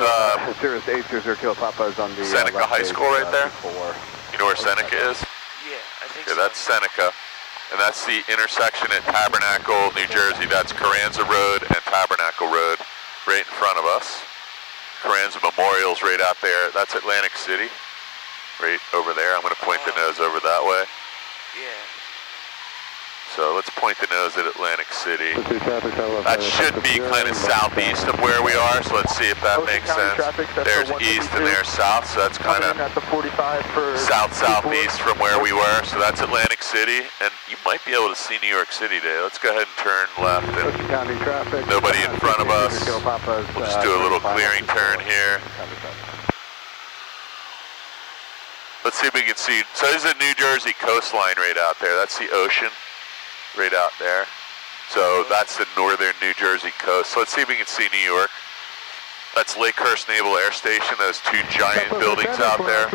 Cirrus 800 Kilo Papa's on the Seneca High School right there. You know where Seneca is? Yeah, I think Yeah, so. that's Seneca. And that's the intersection at Tabernacle, New Jersey. That's Carranza Road and Tabernacle Road right in front of us. Carranza Memorial's right out there. That's Atlantic City, right over there. I'm going to point the nose over that way. Yeah. So let's point the nose at Atlantic City. That should be kind of southeast of where we are, so let's see if that makes sense. There's east and there's south, so that's kind of south-southeast from where we were. So that's Atlantic City, and you might be able to see New York City today. Let's go ahead and turn left, and nobody in front of us. We'll just do a little clearing turn here. Let's see if we can see. So there's a New Jersey coastline right out there. That's the ocean. Right out there. So that's the northern New Jersey coast. So let's see if we can see New York. That's Lakehurst Naval Air Station, those two giant buildings out there. And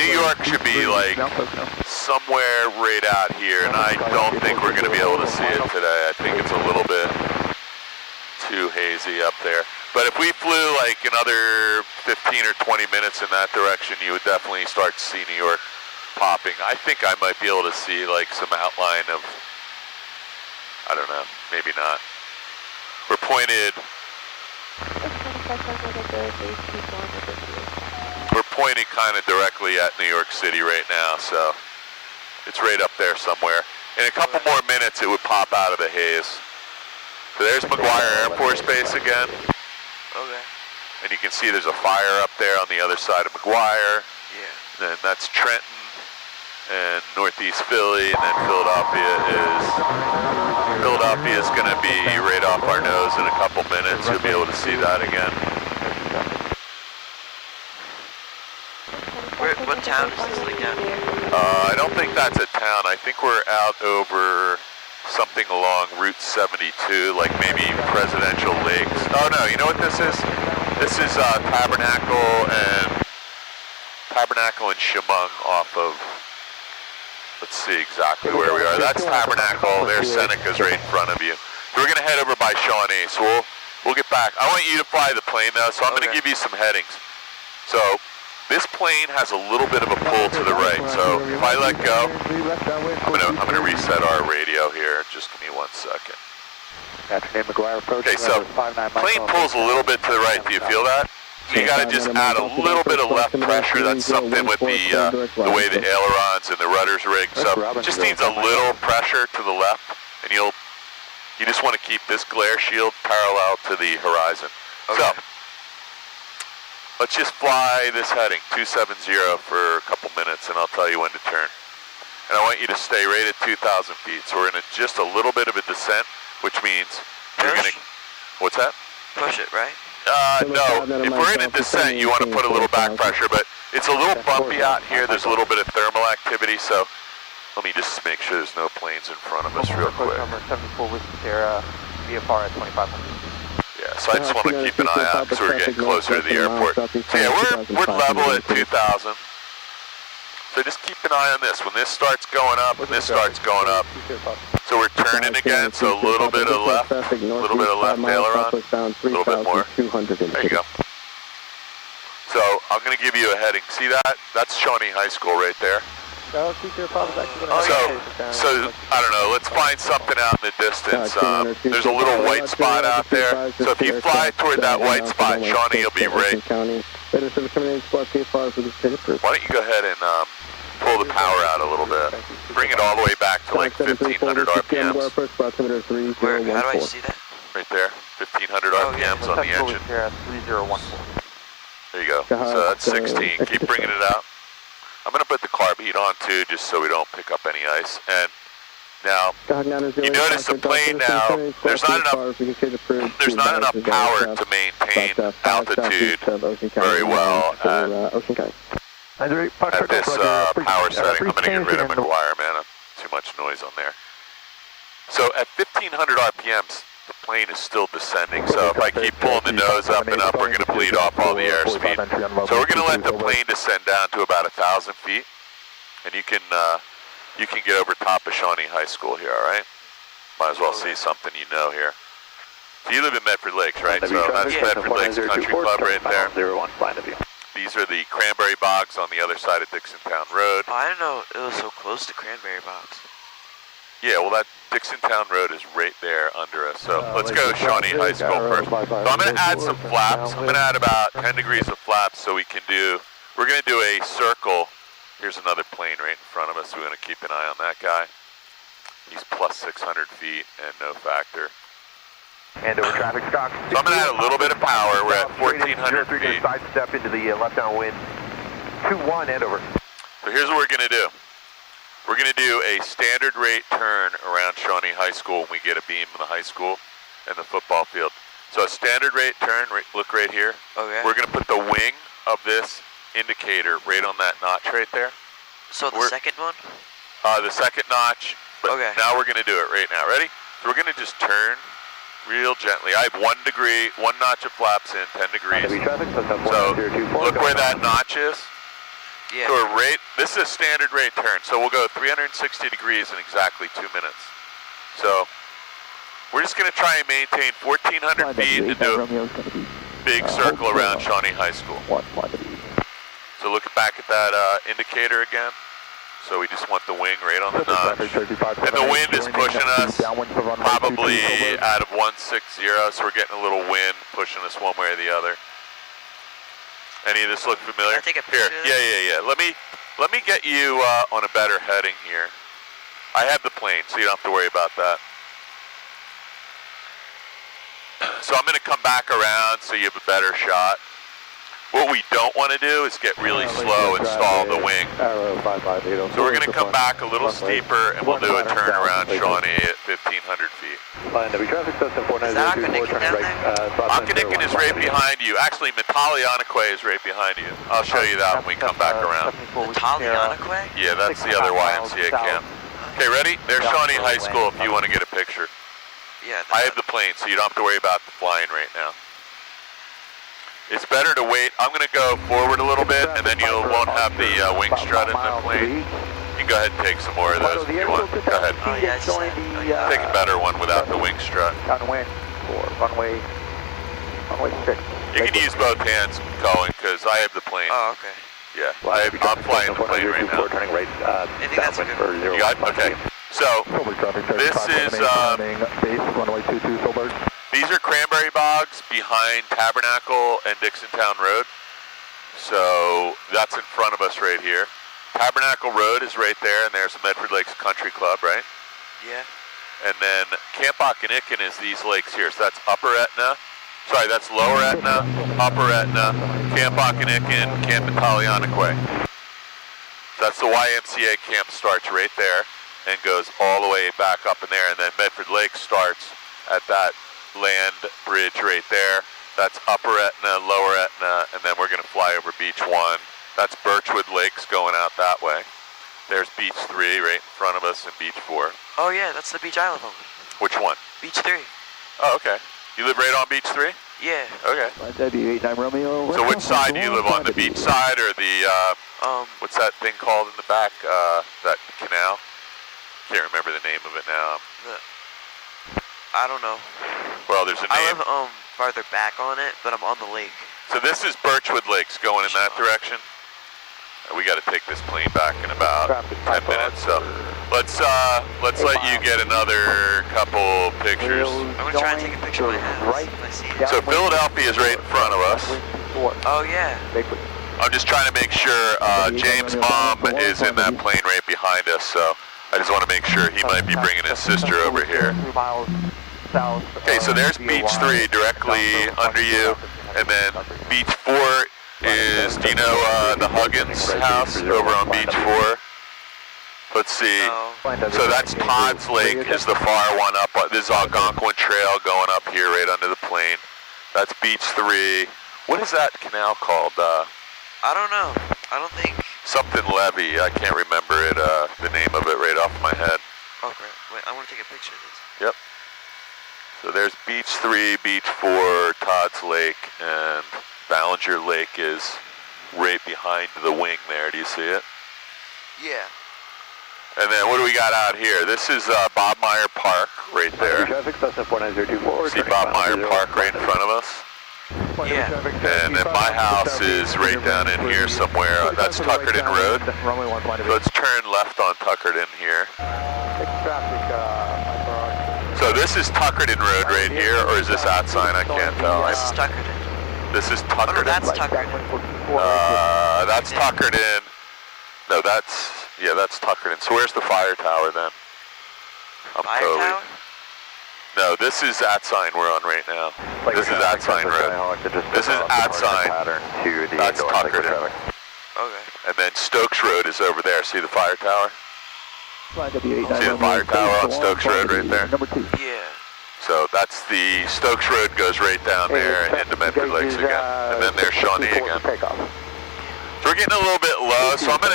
New York should be like somewhere right out here, and I don't think we're going to be able to see it today. I think it's a little bit too hazy up there. But if we flew like another 15 or 20 minutes in that direction, you would definitely start to see New York. popping. I think I might be able to see like some outline of, I don't know, maybe not. We're pointed kind of directly at New York City right now, so it's right up there somewhere. In a couple more minutes, it would pop out of the haze. So there's McGuire Air Force Base again. Okay. And you can see there's a fire up there on the other side of McGuire. Yeah. Then that's Trenton and Northeast Philly, and then Philadelphia is going to be right off our nose in a couple minutes. You'll be able to see that again. What town is this like down here? I don't think that's a town. I think we're out over something along Route 72, like maybe Presidential Lakes. Oh no, you know what this is? This is Tabernacle and Chemung off of, let's see exactly where we are. That's Tabernacle, there's Seneca's right in front of you. We're gonna head over by Shawnee, so we'll get back. I want you to fly the plane though, so I'm gonna give you some headings. So, this plane has a little bit of a pull to the right, so if I let go, I'm gonna reset our radio here. Just give me 1 second. Afternoon, McGuire approach. Okay, so plane pulls a little bit to the right. Do you feel that? So you gotta just add a little bit of left pressure. That's something with the way the ailerons and the rudders rigged. So it just needs a little pressure to the left, and you just want to keep this glare shield parallel to the horizon. Okay. So let's just fly this heading, 270 for a couple minutes, and I'll tell you when to turn. And I want you to stay right at 2,000 feet. So we're in just a little bit of a descent, which means you're going to... What's that? Push it, right? No. If we're in a descent, you want to put a little back pressure, but it's a little bumpy out here. There's a little bit of thermal activity, so let me just make sure there's no planes in front of us real quick. Number 74 Whiskey Sierra, VFR at 2500. Yeah, so I just want to keep an eye out because we're getting closer to the airport. So yeah, we're level at 2,000. So just keep an eye on this. When this starts going up, so we're turning again, so a little bit of left, a little bit of left aileron, a little bit more. There you go. So I'm going to give you a heading. See that? That's Shawnee High School right there. So I don't know, let's find something out in the distance. There's a little white spot out there. So if you fly toward that white spot, Shawnee will be right. Why don't you go ahead and pull the power out a little bit. Bring it all the way back to like 1,500 RPMs. Where, how do I see that? Right there, 1,500 RPMs on the engine. 3014. There you go. So that's 16. Keep bringing it out. I'm going to put the carb heat on too, just so we don't pick up any ice. And now, you notice the plane now, there's not enough power to maintain altitude very well at this power setting. I'm going to get rid of McGuire, man. Too much noise on there. So at 1,500 RPMs, the plane is still descending. So if I keep pulling the nose up and up, we're going to bleed off all the airspeed. So we're going to let the plane descend down to about 1,000 feet, and you can get over top of Shawnee High School here. All right? Might as well see something you know here. So you live in Medford Lakes, right? So that's Medford Lakes Country Club right there. These are the Cranberry Bogs on the other side of Dixontown Road. Oh, I didn't know it was so close to Cranberry Bogs. Yeah, well, that Dixontown Road is right there under us. So let's go to Shawnee High School first. So I'm going to add some flaps. I'm going to add about 10 degrees of flaps so we're going to do a circle. Here's another plane right in front of us. We're going to keep an eye on that guy. He's plus 600 feet and no factor. And over traffic stock. So I'm going to add a little bit of power. We're at 1,400 feet. Side step into the left downwind. 2-1 and over. So here's what we're going to do. We're going to do a standard rate turn around Shawnee High School when we get a beam in the high school and the football field. So a standard rate turn, look right here. Okay. We're going to put the wing of this indicator right on that notch right there. So the second one? The second notch. But okay. Now we're going to do it right now. Ready? So we're going to just turn real gently. I have 1 notch of flaps in, 10 degrees. So look where that notch is. Yeah. So this is a standard rate turn, so we'll go 360 degrees in exactly 2 minutes. So we're just going to try and maintain 1,400 feet and do a big circle around Shawnee High School. So look back at that indicator again. So we just want the wing right on the notch. And the wind is pushing us probably out of 160, so we're getting a little wind pushing us one way or the other. Any of this look familiar? Can I take a picture of this? Yeah. Let me get you on a better heading here. I have the plane, so you don't have to worry about that. So I'm going to come back around so you have a better shot. What we don't want to do is get really slow and stall the wing. So we're going to come back a little steeper and we'll do a turnaround, Shawnee, at 1,500 feet. Is that Akanikin down there? Akanikin is right behind you. Actually, Metalianaque is right behind you. I'll show you that when we come back around. Metalianaque? Yeah, that's the other YMCA camp. Okay, ready? There's Shawnee High School if you want to get a picture. Yeah. I have the plane, so you don't have to worry about the flying right now. It's better to wait. I'm going to go forward a little bit, and then you won't have the wing strut in the plane. You can go ahead and take some more of those if you want. Go ahead. Oh, yeah, Take a better one without the wing strut. Downwind for runway 6. You can use both hands, Cohen, because I have the plane. Oh, okay. Yeah, I'm flying the plane right now. Turning right I think that's a good. You got it? Okay. So, this is, these are cranberry bogs behind Tabernacle and Dixontown Road. So, that's in front of us right here. Tabernacle Road is right there, and there's the Medford Lakes Country Club, right? Yeah. And then Camp Akanikin is these lakes here. So that's Upper Etna. Sorry, that's Lower Etna, Upper Etna, Camp Akanikin, Camp Metalianaque. That's the YMCA camp starts right there and goes all the way back up in there. And then Medford Lake starts at that land bridge right there. That's Upper Etna, Lower Etna, and then we're going to fly over Beach 1. That's Birchwood Lakes going out that way. There's Beach 3 right in front of us and Beach 4. Oh, yeah, that's the beach I live on. Which one? Beach 3. Oh, okay. You live right on Beach 3? Yeah. Okay. So which side do you live on? The beach side or the, what's that thing called in the back? That canal? Can't remember the name of it now. I don't know. Well, there's a name. I live farther back on it, but I'm on the lake. So this is Birchwood Lakes going in that direction. We got to take this plane back in about 10 minutes. So let's let you get another couple pictures. I'm gonna try and take a picture of my house. I see it. So Philadelphia is right in front of us. Oh yeah. I'm just trying to make sure James' mom is in that plane right behind us. So I just want to make sure he might be bringing his sister over here. Okay, so there's Beach 3 directly under you, and then Beach 4 is, do you know the Huggins house over on Beach 4? Let's see. So that's Todd's Lake is the far one up. This is Algonquin Trail going up here right under the plane. That's Beach 3. What is that canal called? I don't know. I don't think. Something Levy. I can't remember it. The name of it right off my head. Oh, great. Wait, I want to take a picture of this. Yep. So there's Beach 3, Beach 4, Todd's Lake, and Ballinger Lake is right behind the wing there. Do you see it? Yeah. And then what do we got out here? This is Bob Meyer Park right there. See Bob Meyer Park right in front of us? Yeah. And then my house is right down in here somewhere. That's Tuckerton Road. So let's turn left on Tuckerton here. So this is Tuckerton Road right here, or is this outside? I can't tell. This is Tuckerton. This is Tuckerton? Oh, no, that's Tuckerton. That's Tuckerton. No, that's Tuckerton. So where's the fire tower then? Fire tower? No, this is that sign we're on right now. This is that sign road. This is at sign. That's Tuckerton. Okay. And then Stokes Road is over there. See the fire tower? See the fire tower on Stokes Road right there? Yeah. So that's the Stokes Road goes right down there into Medford Lakes again. And then there's Shawnee again. So we're getting a little bit low, so I'm gonna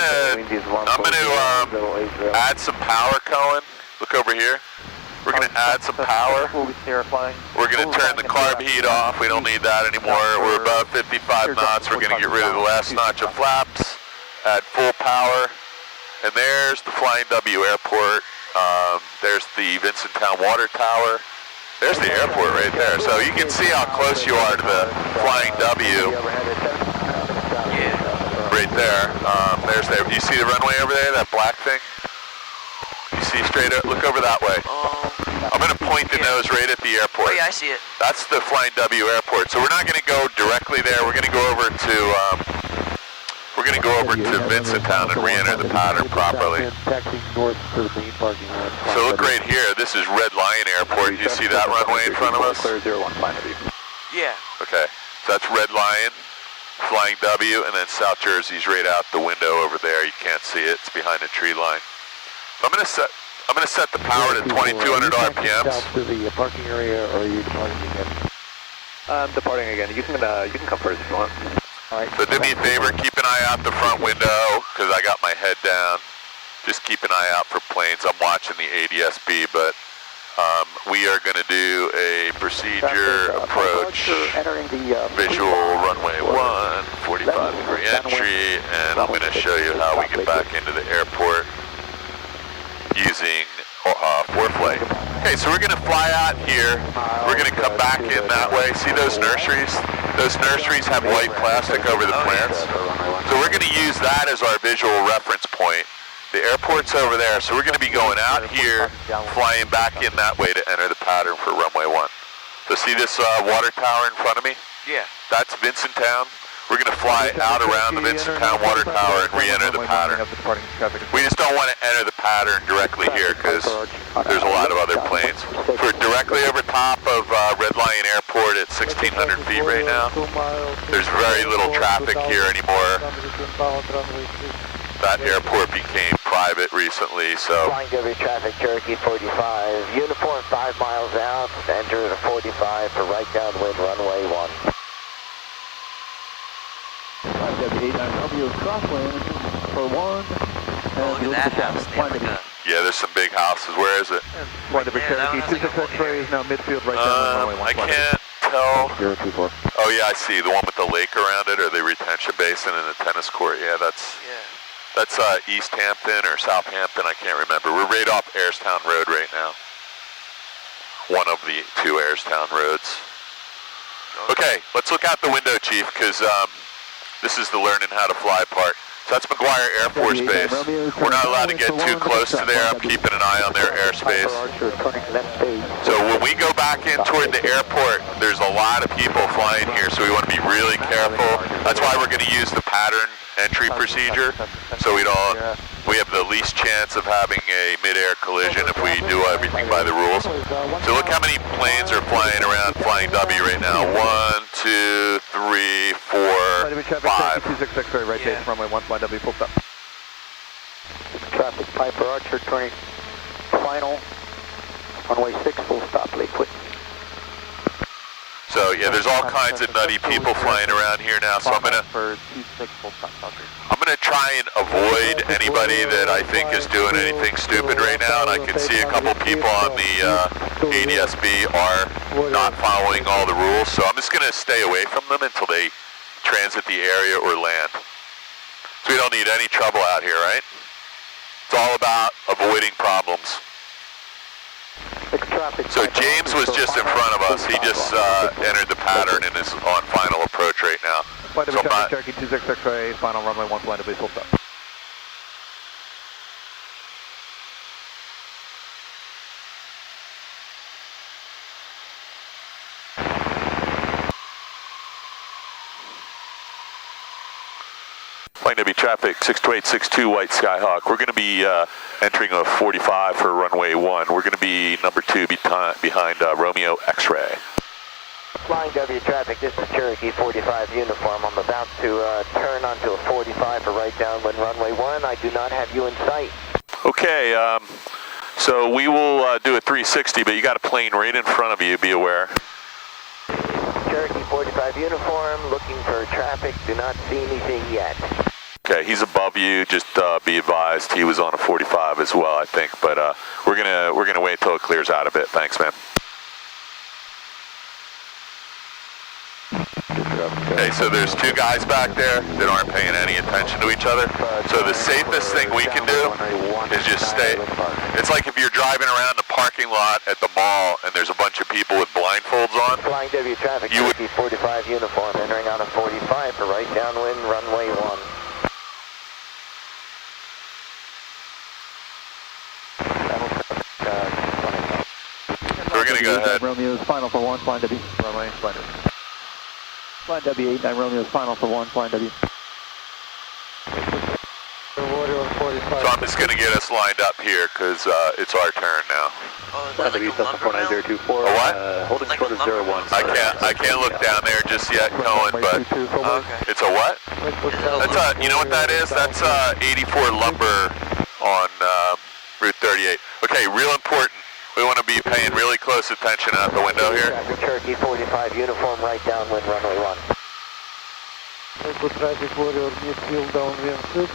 add some power, Cohen. Look over here. We're gonna add some power. We're gonna turn the carb heat off. We don't need that anymore. We're about 55 knots. We're gonna get rid of the last notch of flaps. Add full power. And there's the Flying W Airport. There's the Vincenttown Water Tower. There's the airport right there. So you can see how close you are to the Flying W. Right there. There's there. You see the runway over there, that black thing? You see straight up, look over that way. I'm going to point the nose right at the airport. Oh yeah, I see it. That's the Flying W airport. So we're not going to go directly there. We're going to go over to Vincenttown and re-enter the pattern properly. So look right here. This is Red Lion Airport. You see that runway in front of us? Clear 01, flying W. Yeah. Okay. So that's Red Lion, Flying W, and then South Jersey's right out the window over there. You can't see it. It's behind a tree line. I'm going to set the power to 2,200 RPMs. To the parking area, or are you departing again? I'm departing again. You can come first if you want. All right. So do me a favor, keep an eye out the front window, because I got my head down. Just keep an eye out for planes. I'm watching the ADS-B, but we are going to do a procedure approach, visual runway 1, 45-degree entry, and I'm going to show you how we get back into the airport using ForeFlight. Okay, so we're going to fly out here. We're going to come back in that way. See those nurseries? Those nurseries have white plastic over the plants. So we're going to use that as our visual reference point. The airport's over there, so we're going to be going out here, flying back in that way to enter the pattern for runway 1. So see this water tower in front of me? Yeah. That's Vincenttown. We're going to fly out around the Vincenttown water tower and re-enter the pattern. We just don't want to enter the pattern directly here because there's a lot of other planes. We're directly over top of Red Lion Airport at 1,600 feet right now. There's very little traffic here anymore. That airport became private recently, so... Flying W traffic, Cherokee 45, uniform 5 miles out, enter the 45 for right downwind runway 1. Oh, look at that house. They have like a... Yeah, there's some big houses. Where is it? Flying W Cherokee 26 X-ray is now midfield right down runway 1. I can't tell. 024. Oh yeah, I see. The one with the lake around it, or the retention basin and the tennis court. Yeah, that's East Hampton or Southampton. I can't remember. We're right off Ayerstown Road right now. One of the 2 Ayerstown roads. Okay, let's look out the window, Chief, because this is the learning how to fly part. So that's McGuire Air Force Base. We're not allowed to get too close to there. I'm keeping an eye on their airspace. So when we go back in toward the airport, there's a lot of people flying here, so we want to be really careful. That's why we're going to use the pattern entry procedure, so we have the least chance of having a mid-air collision if we do everything by the rules. So look how many planes are flying around Flying W right now. 1, 2, 3, 4, 5. 26 X-ray right base, runway 1, Flying W, full stop. Traffic Piper Archer, turning final, runway 6, full stop, liquid. So yeah, there's all kinds of nutty people flying around here now, so I'm gonna try and avoid anybody that I think is doing anything stupid right now, and I can see a couple people on the ADS-B are not following all the rules, so I'm just gonna stay away from them until they transit the area or land. So we don't need any trouble out here, right? It's all about avoiding problems. So James was just in front of us. He just entered the pattern and is on final approach right now. Flight of Cherokee 26 X-ray, final runway 1, Flying W, full stop. Flying W traffic, 62862 White Skyhawk. We're going to be entering a 45 for runway 1. We're going to be number 2 behind Romeo X-ray. Flying W traffic, this is Cherokee 45 uniform. I'm about to turn onto a 45 for right downwind runway 1. I do not have you in sight. Okay, so we will do a 360, but you got a plane right in front of you, be aware. Cherokee 45 uniform, looking for traffic, do not see anything yet. Okay, he's above you, just be advised he was on a 45 as well, I think, but we're gonna wait till it clears out a bit. Thanks, man. Okay, so there's 2 guys back there that aren't paying any attention to each other. So the safest thing we can do is just stay. It's like if you're driving around the parking lot at the mall and there's a bunch of people with blindfolds on. Flying W traffic, Cherokee 45 uniform, entering on a 45 for right downwind runway 1. to go ahead. Romeo is final for 1, flying W. Runway, flying W. Flying W, 89 Romeo is final for 1, flying W. So I'm just going to get us lined up here because it's our turn now. Oh, is that like a lumber mill? 49024. What? Holding Like short a of lumber 01. I can't look down there just yet, Cohen, but Oh, okay. it's a what? That's you know what that is? That's 84 lumber on Route 38. Okay, real important. We want to be paying really close attention out the window here. Traffic Cherokee 45, uniform right downwind runway 1. Traffic Warrior, midfield downwind 6.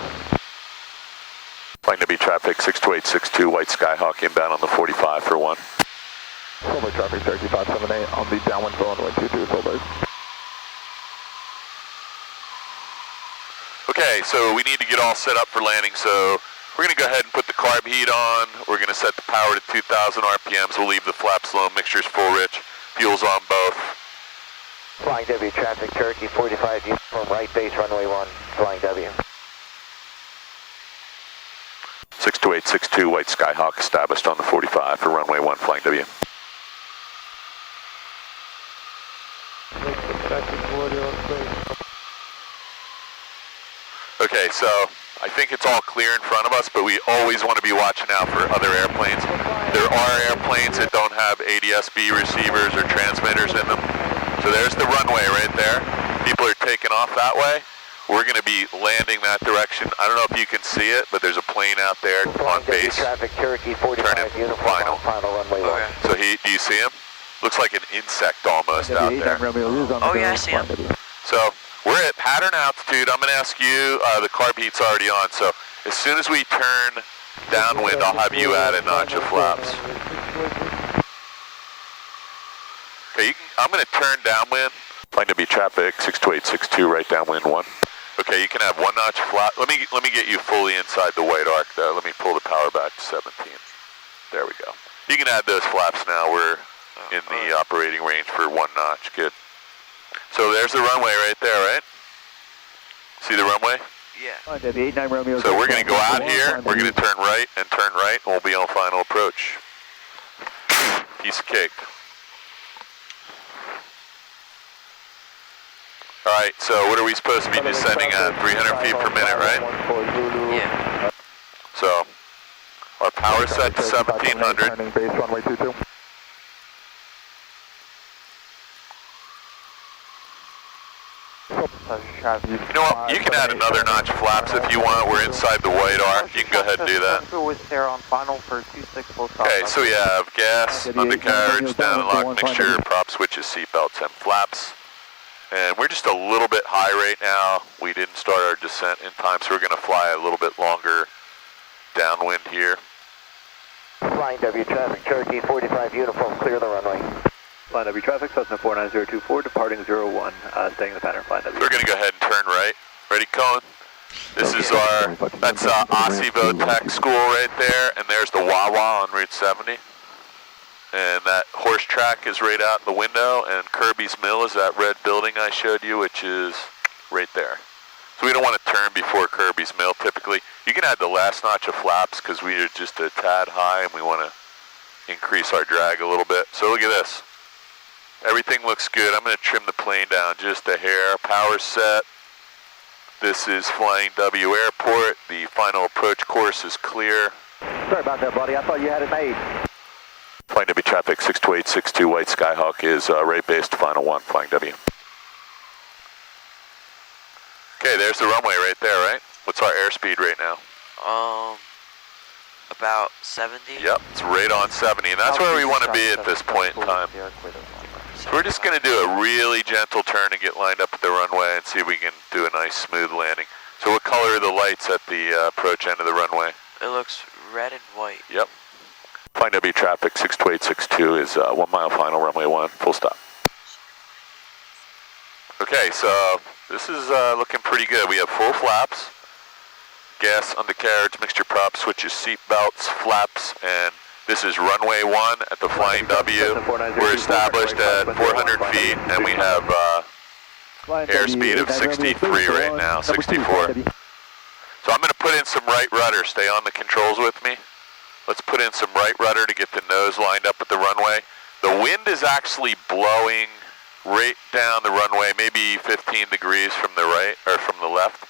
Flying to be traffic 62862, White Skyhawk inbound on the 45 for 1. Silver traffic, Cherokee 578 on the downwind for runway 22, Silver. Okay, so we need to get all set up for landing, so we're going to go ahead and put the carb heat on. We're going to set the power to 2,000 RPMs. We'll leave the flaps low, mixture's full rich, fuel's on both. Flying W traffic Cherokee 45, uniform right base runway 1, flying W. 62862, White Skyhawk established on the 45 for runway 1, flying W. Okay, so I think it's all clear in front of us, but we always want to be watching out for other airplanes. There are airplanes that don't have ADS-B receivers or transmitters in them. So there's the runway right there. People are taking off that way. We're going to be landing that direction. I don't know if you can see it, but there's a plane out there on base. Traffic Cherokee 45, uniform on final runway 1. Okay. So do you see him? Looks like an insect almost out there. Oh yeah, I see him. So we're at pattern altitude. I'm going to ask you, the carb heat's already on, so as soon as we turn downwind, I'll have you add a notch of flaps. Okay, I'm going to turn downwind. Flying to be traffic 62862, right downwind 1. Okay, you can have 1 notch flap. Let me get you fully inside the white arc though. Let me pull the power back to 17. There we go. You can add those flaps now. We're in the operating range for 1 notch. Good. So there's the runway right there, right? See the runway? Yeah. So we're going to go out here. We're going to turn right, and we'll be on final approach. Piece of cake. All right, so what are we supposed to be descending at? 300 feet per minute, right? Yeah. So our power set to 1700. Base runway 22. You know what? You can add another notch of flaps if you want. We're inside the white arc. You can go ahead and do that. Okay, so we have gas, undercarriage, down and lock mixture, prop switches, seatbelts, and flaps. And we're just a little bit high right now. We didn't start our descent in time, so we're going to fly a little bit longer downwind here. Flying W traffic Cherokee 45, uniform, clear the runway. Flying W traffic, Cessna 49024, departing 01, staying in the pattern, flying W. So we're going to go ahead and turn right. Ready, Cohen? This is that's Ossivo Tech School right there, and there's the Wawa on Route 70. And that horse track is right out the window, and Kirby's Mill is that red building I showed you, which is right there. So we don't want to turn before Kirby's Mill typically. You can add the last notch of flaps because we are just a tad high and we want to increase our drag a little bit. So look at this. Everything looks good. I'm going to trim the plane down just a hair. Power set. This is Flying W Airport. The final approach course is clear. Sorry about that, buddy. I thought you had it made. Flying W traffic 62862, White Skyhawk is right base to final 1, Flying W. Okay, there's the runway right there, right? What's our airspeed right now? About 70. Yep, it's right on 70, and that's where we want to be at this point in time. So we're just going to do a really gentle turn and get lined up at the runway and see if we can do a nice smooth landing. So what color are the lights at the approach end of the runway? It looks red and white. Yep. Flying W traffic 62862 is 1 mile final, runway 1, full stop. Okay, so this is looking pretty good. We have full flaps, gas, undercarriage, mixture prop, switches, seat belts, flaps, and this is runway 1 at the Flying W. We're established at 400 feet, and we have airspeed of 63 right now, 64. So I'm going to put in some right rudder. Stay on the controls with me. Let's put in some right rudder to get the nose lined up with the runway. The wind is actually blowing right down the runway, maybe 15 degrees from the right, or from the left.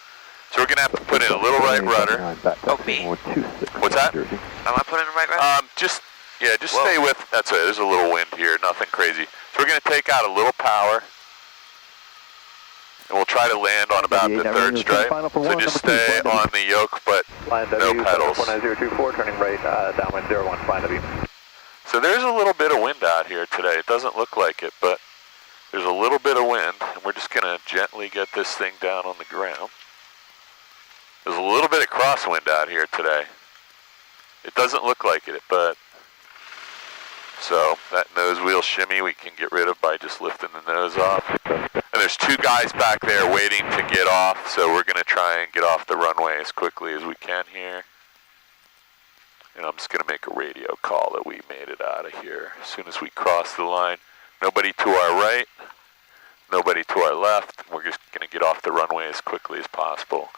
So we're going to have to put in a little right rudder. Oh, me? What's that? Am I putting in right rudder? Just stay with, that's it, there's a little wind here, nothing crazy. So we're going to take out a little power, and we'll try to land on about the third stripe. So just stay on the yoke, but no pedals. 49024, turning right, downwind 01, flying W. So there's a little bit of wind out here today. It doesn't look like it, but there's a little bit of wind, and we're just going to gently get this thing down on the ground. There's a little bit of crosswind out here today. It doesn't look like it, but so that nose wheel shimmy we can get rid of by just lifting the nose off. And there's two guys back there waiting to get off, so we're going to try and get off the runway as quickly as we can here. And I'm just going to make a radio call that we made it out of here as soon as we cross the line. Nobody to our right, nobody to our left. We're just going to get off the runway as quickly as possible.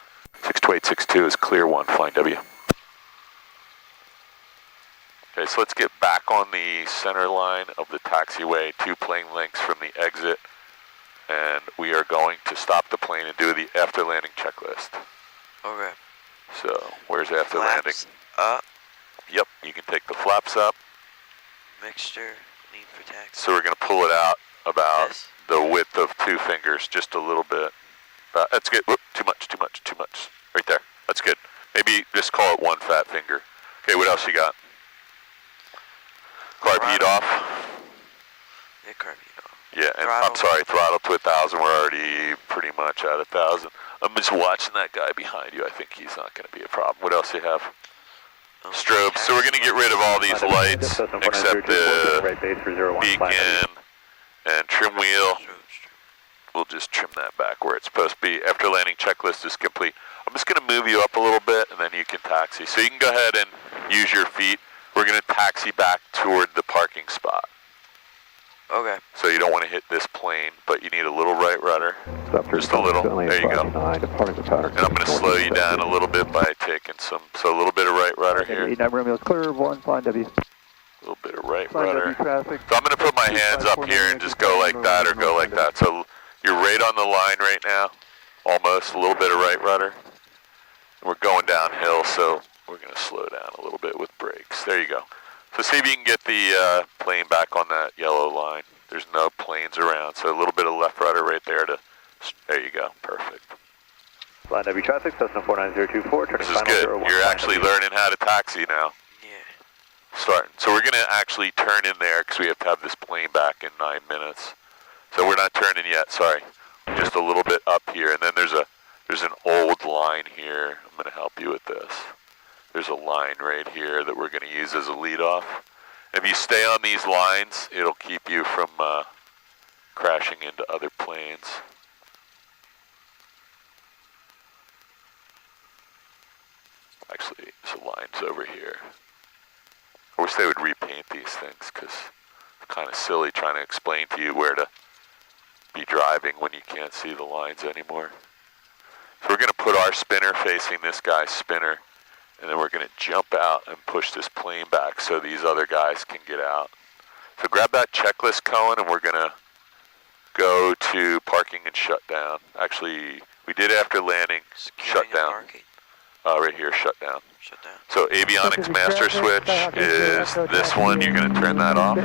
62862 is clear 1, flying W. Okay, so let's get back on the center line of the taxiway, 2 plane lengths from the exit, and we are going to stop the plane and do the after landing checklist. Okay. So, where's after landing? Flaps up. Yep, you can take the flaps up. Mixture, need for taxi. So we're going to pull it out about This. the width of 2 fingers, just a little bit. That's good. Whoop, too much. Right there. That's good. Maybe just call it 1 fat finger. Okay, what else you got? Carb heat off. Yeah, carb heat off. Yeah, and Throttle. I'm sorry, throttle to 1,000. We're already pretty much at 1,000. I'm just watching that guy behind you. I think he's not going to be a problem. What else you have? Strobes. So we're going to get rid of all these lights, except the beacon and trim wheel. We'll just trim that back where it's supposed to be. After landing checklist is complete. I'm just going to move you up a little bit, and then you can taxi. So you can go ahead and use your feet. We're going to taxi back toward the parking spot. Okay. So you don't want to hit this plane, but you need a little right rudder. Just a little. There you go. And I'm going to slow you down a little bit by taking some, so a little bit of right rudder here. 89 Romeo's clear, 1, flying W. A little bit of right Flying rudder. W traffic. So I'm going to put my hands up here and just go like that or go like that. So you're right on the line right now, almost. A little bit of right rudder. We're going downhill, so we're going to slow down a little bit with brakes. There you go. So see if you can get the plane back on that yellow line. There's no planes around, so a little bit of left rudder right there to, there you go, perfect. Line W traffic, Cessna 49024, turning This is good. You're actually learning how to taxi now. Yeah. Starting. So we're going to actually turn in there because we have to have this plane back in 9 minutes. So we're not turning yet, sorry. Just a little bit up here, and then there's an old line here. I'm going to help you with this. There's a line right here that we're going to use as a lead off. If you stay on these lines, it'll keep you from crashing into other planes. Actually, there's lines over here. I wish they would repaint these things because it's kind of silly trying to explain to you where to be driving when you can't see the lines anymore. So we're going to put our spinner facing this guy's spinner, and then we're going to jump out and push this plane back so these other guys can get out. So grab that checklist, Cohen, and we're going to go to parking and shut down. Actually, we did after landing, shut down. Right here, shut down. Shut down. So avionics master switch is this one. You're going to turn that off.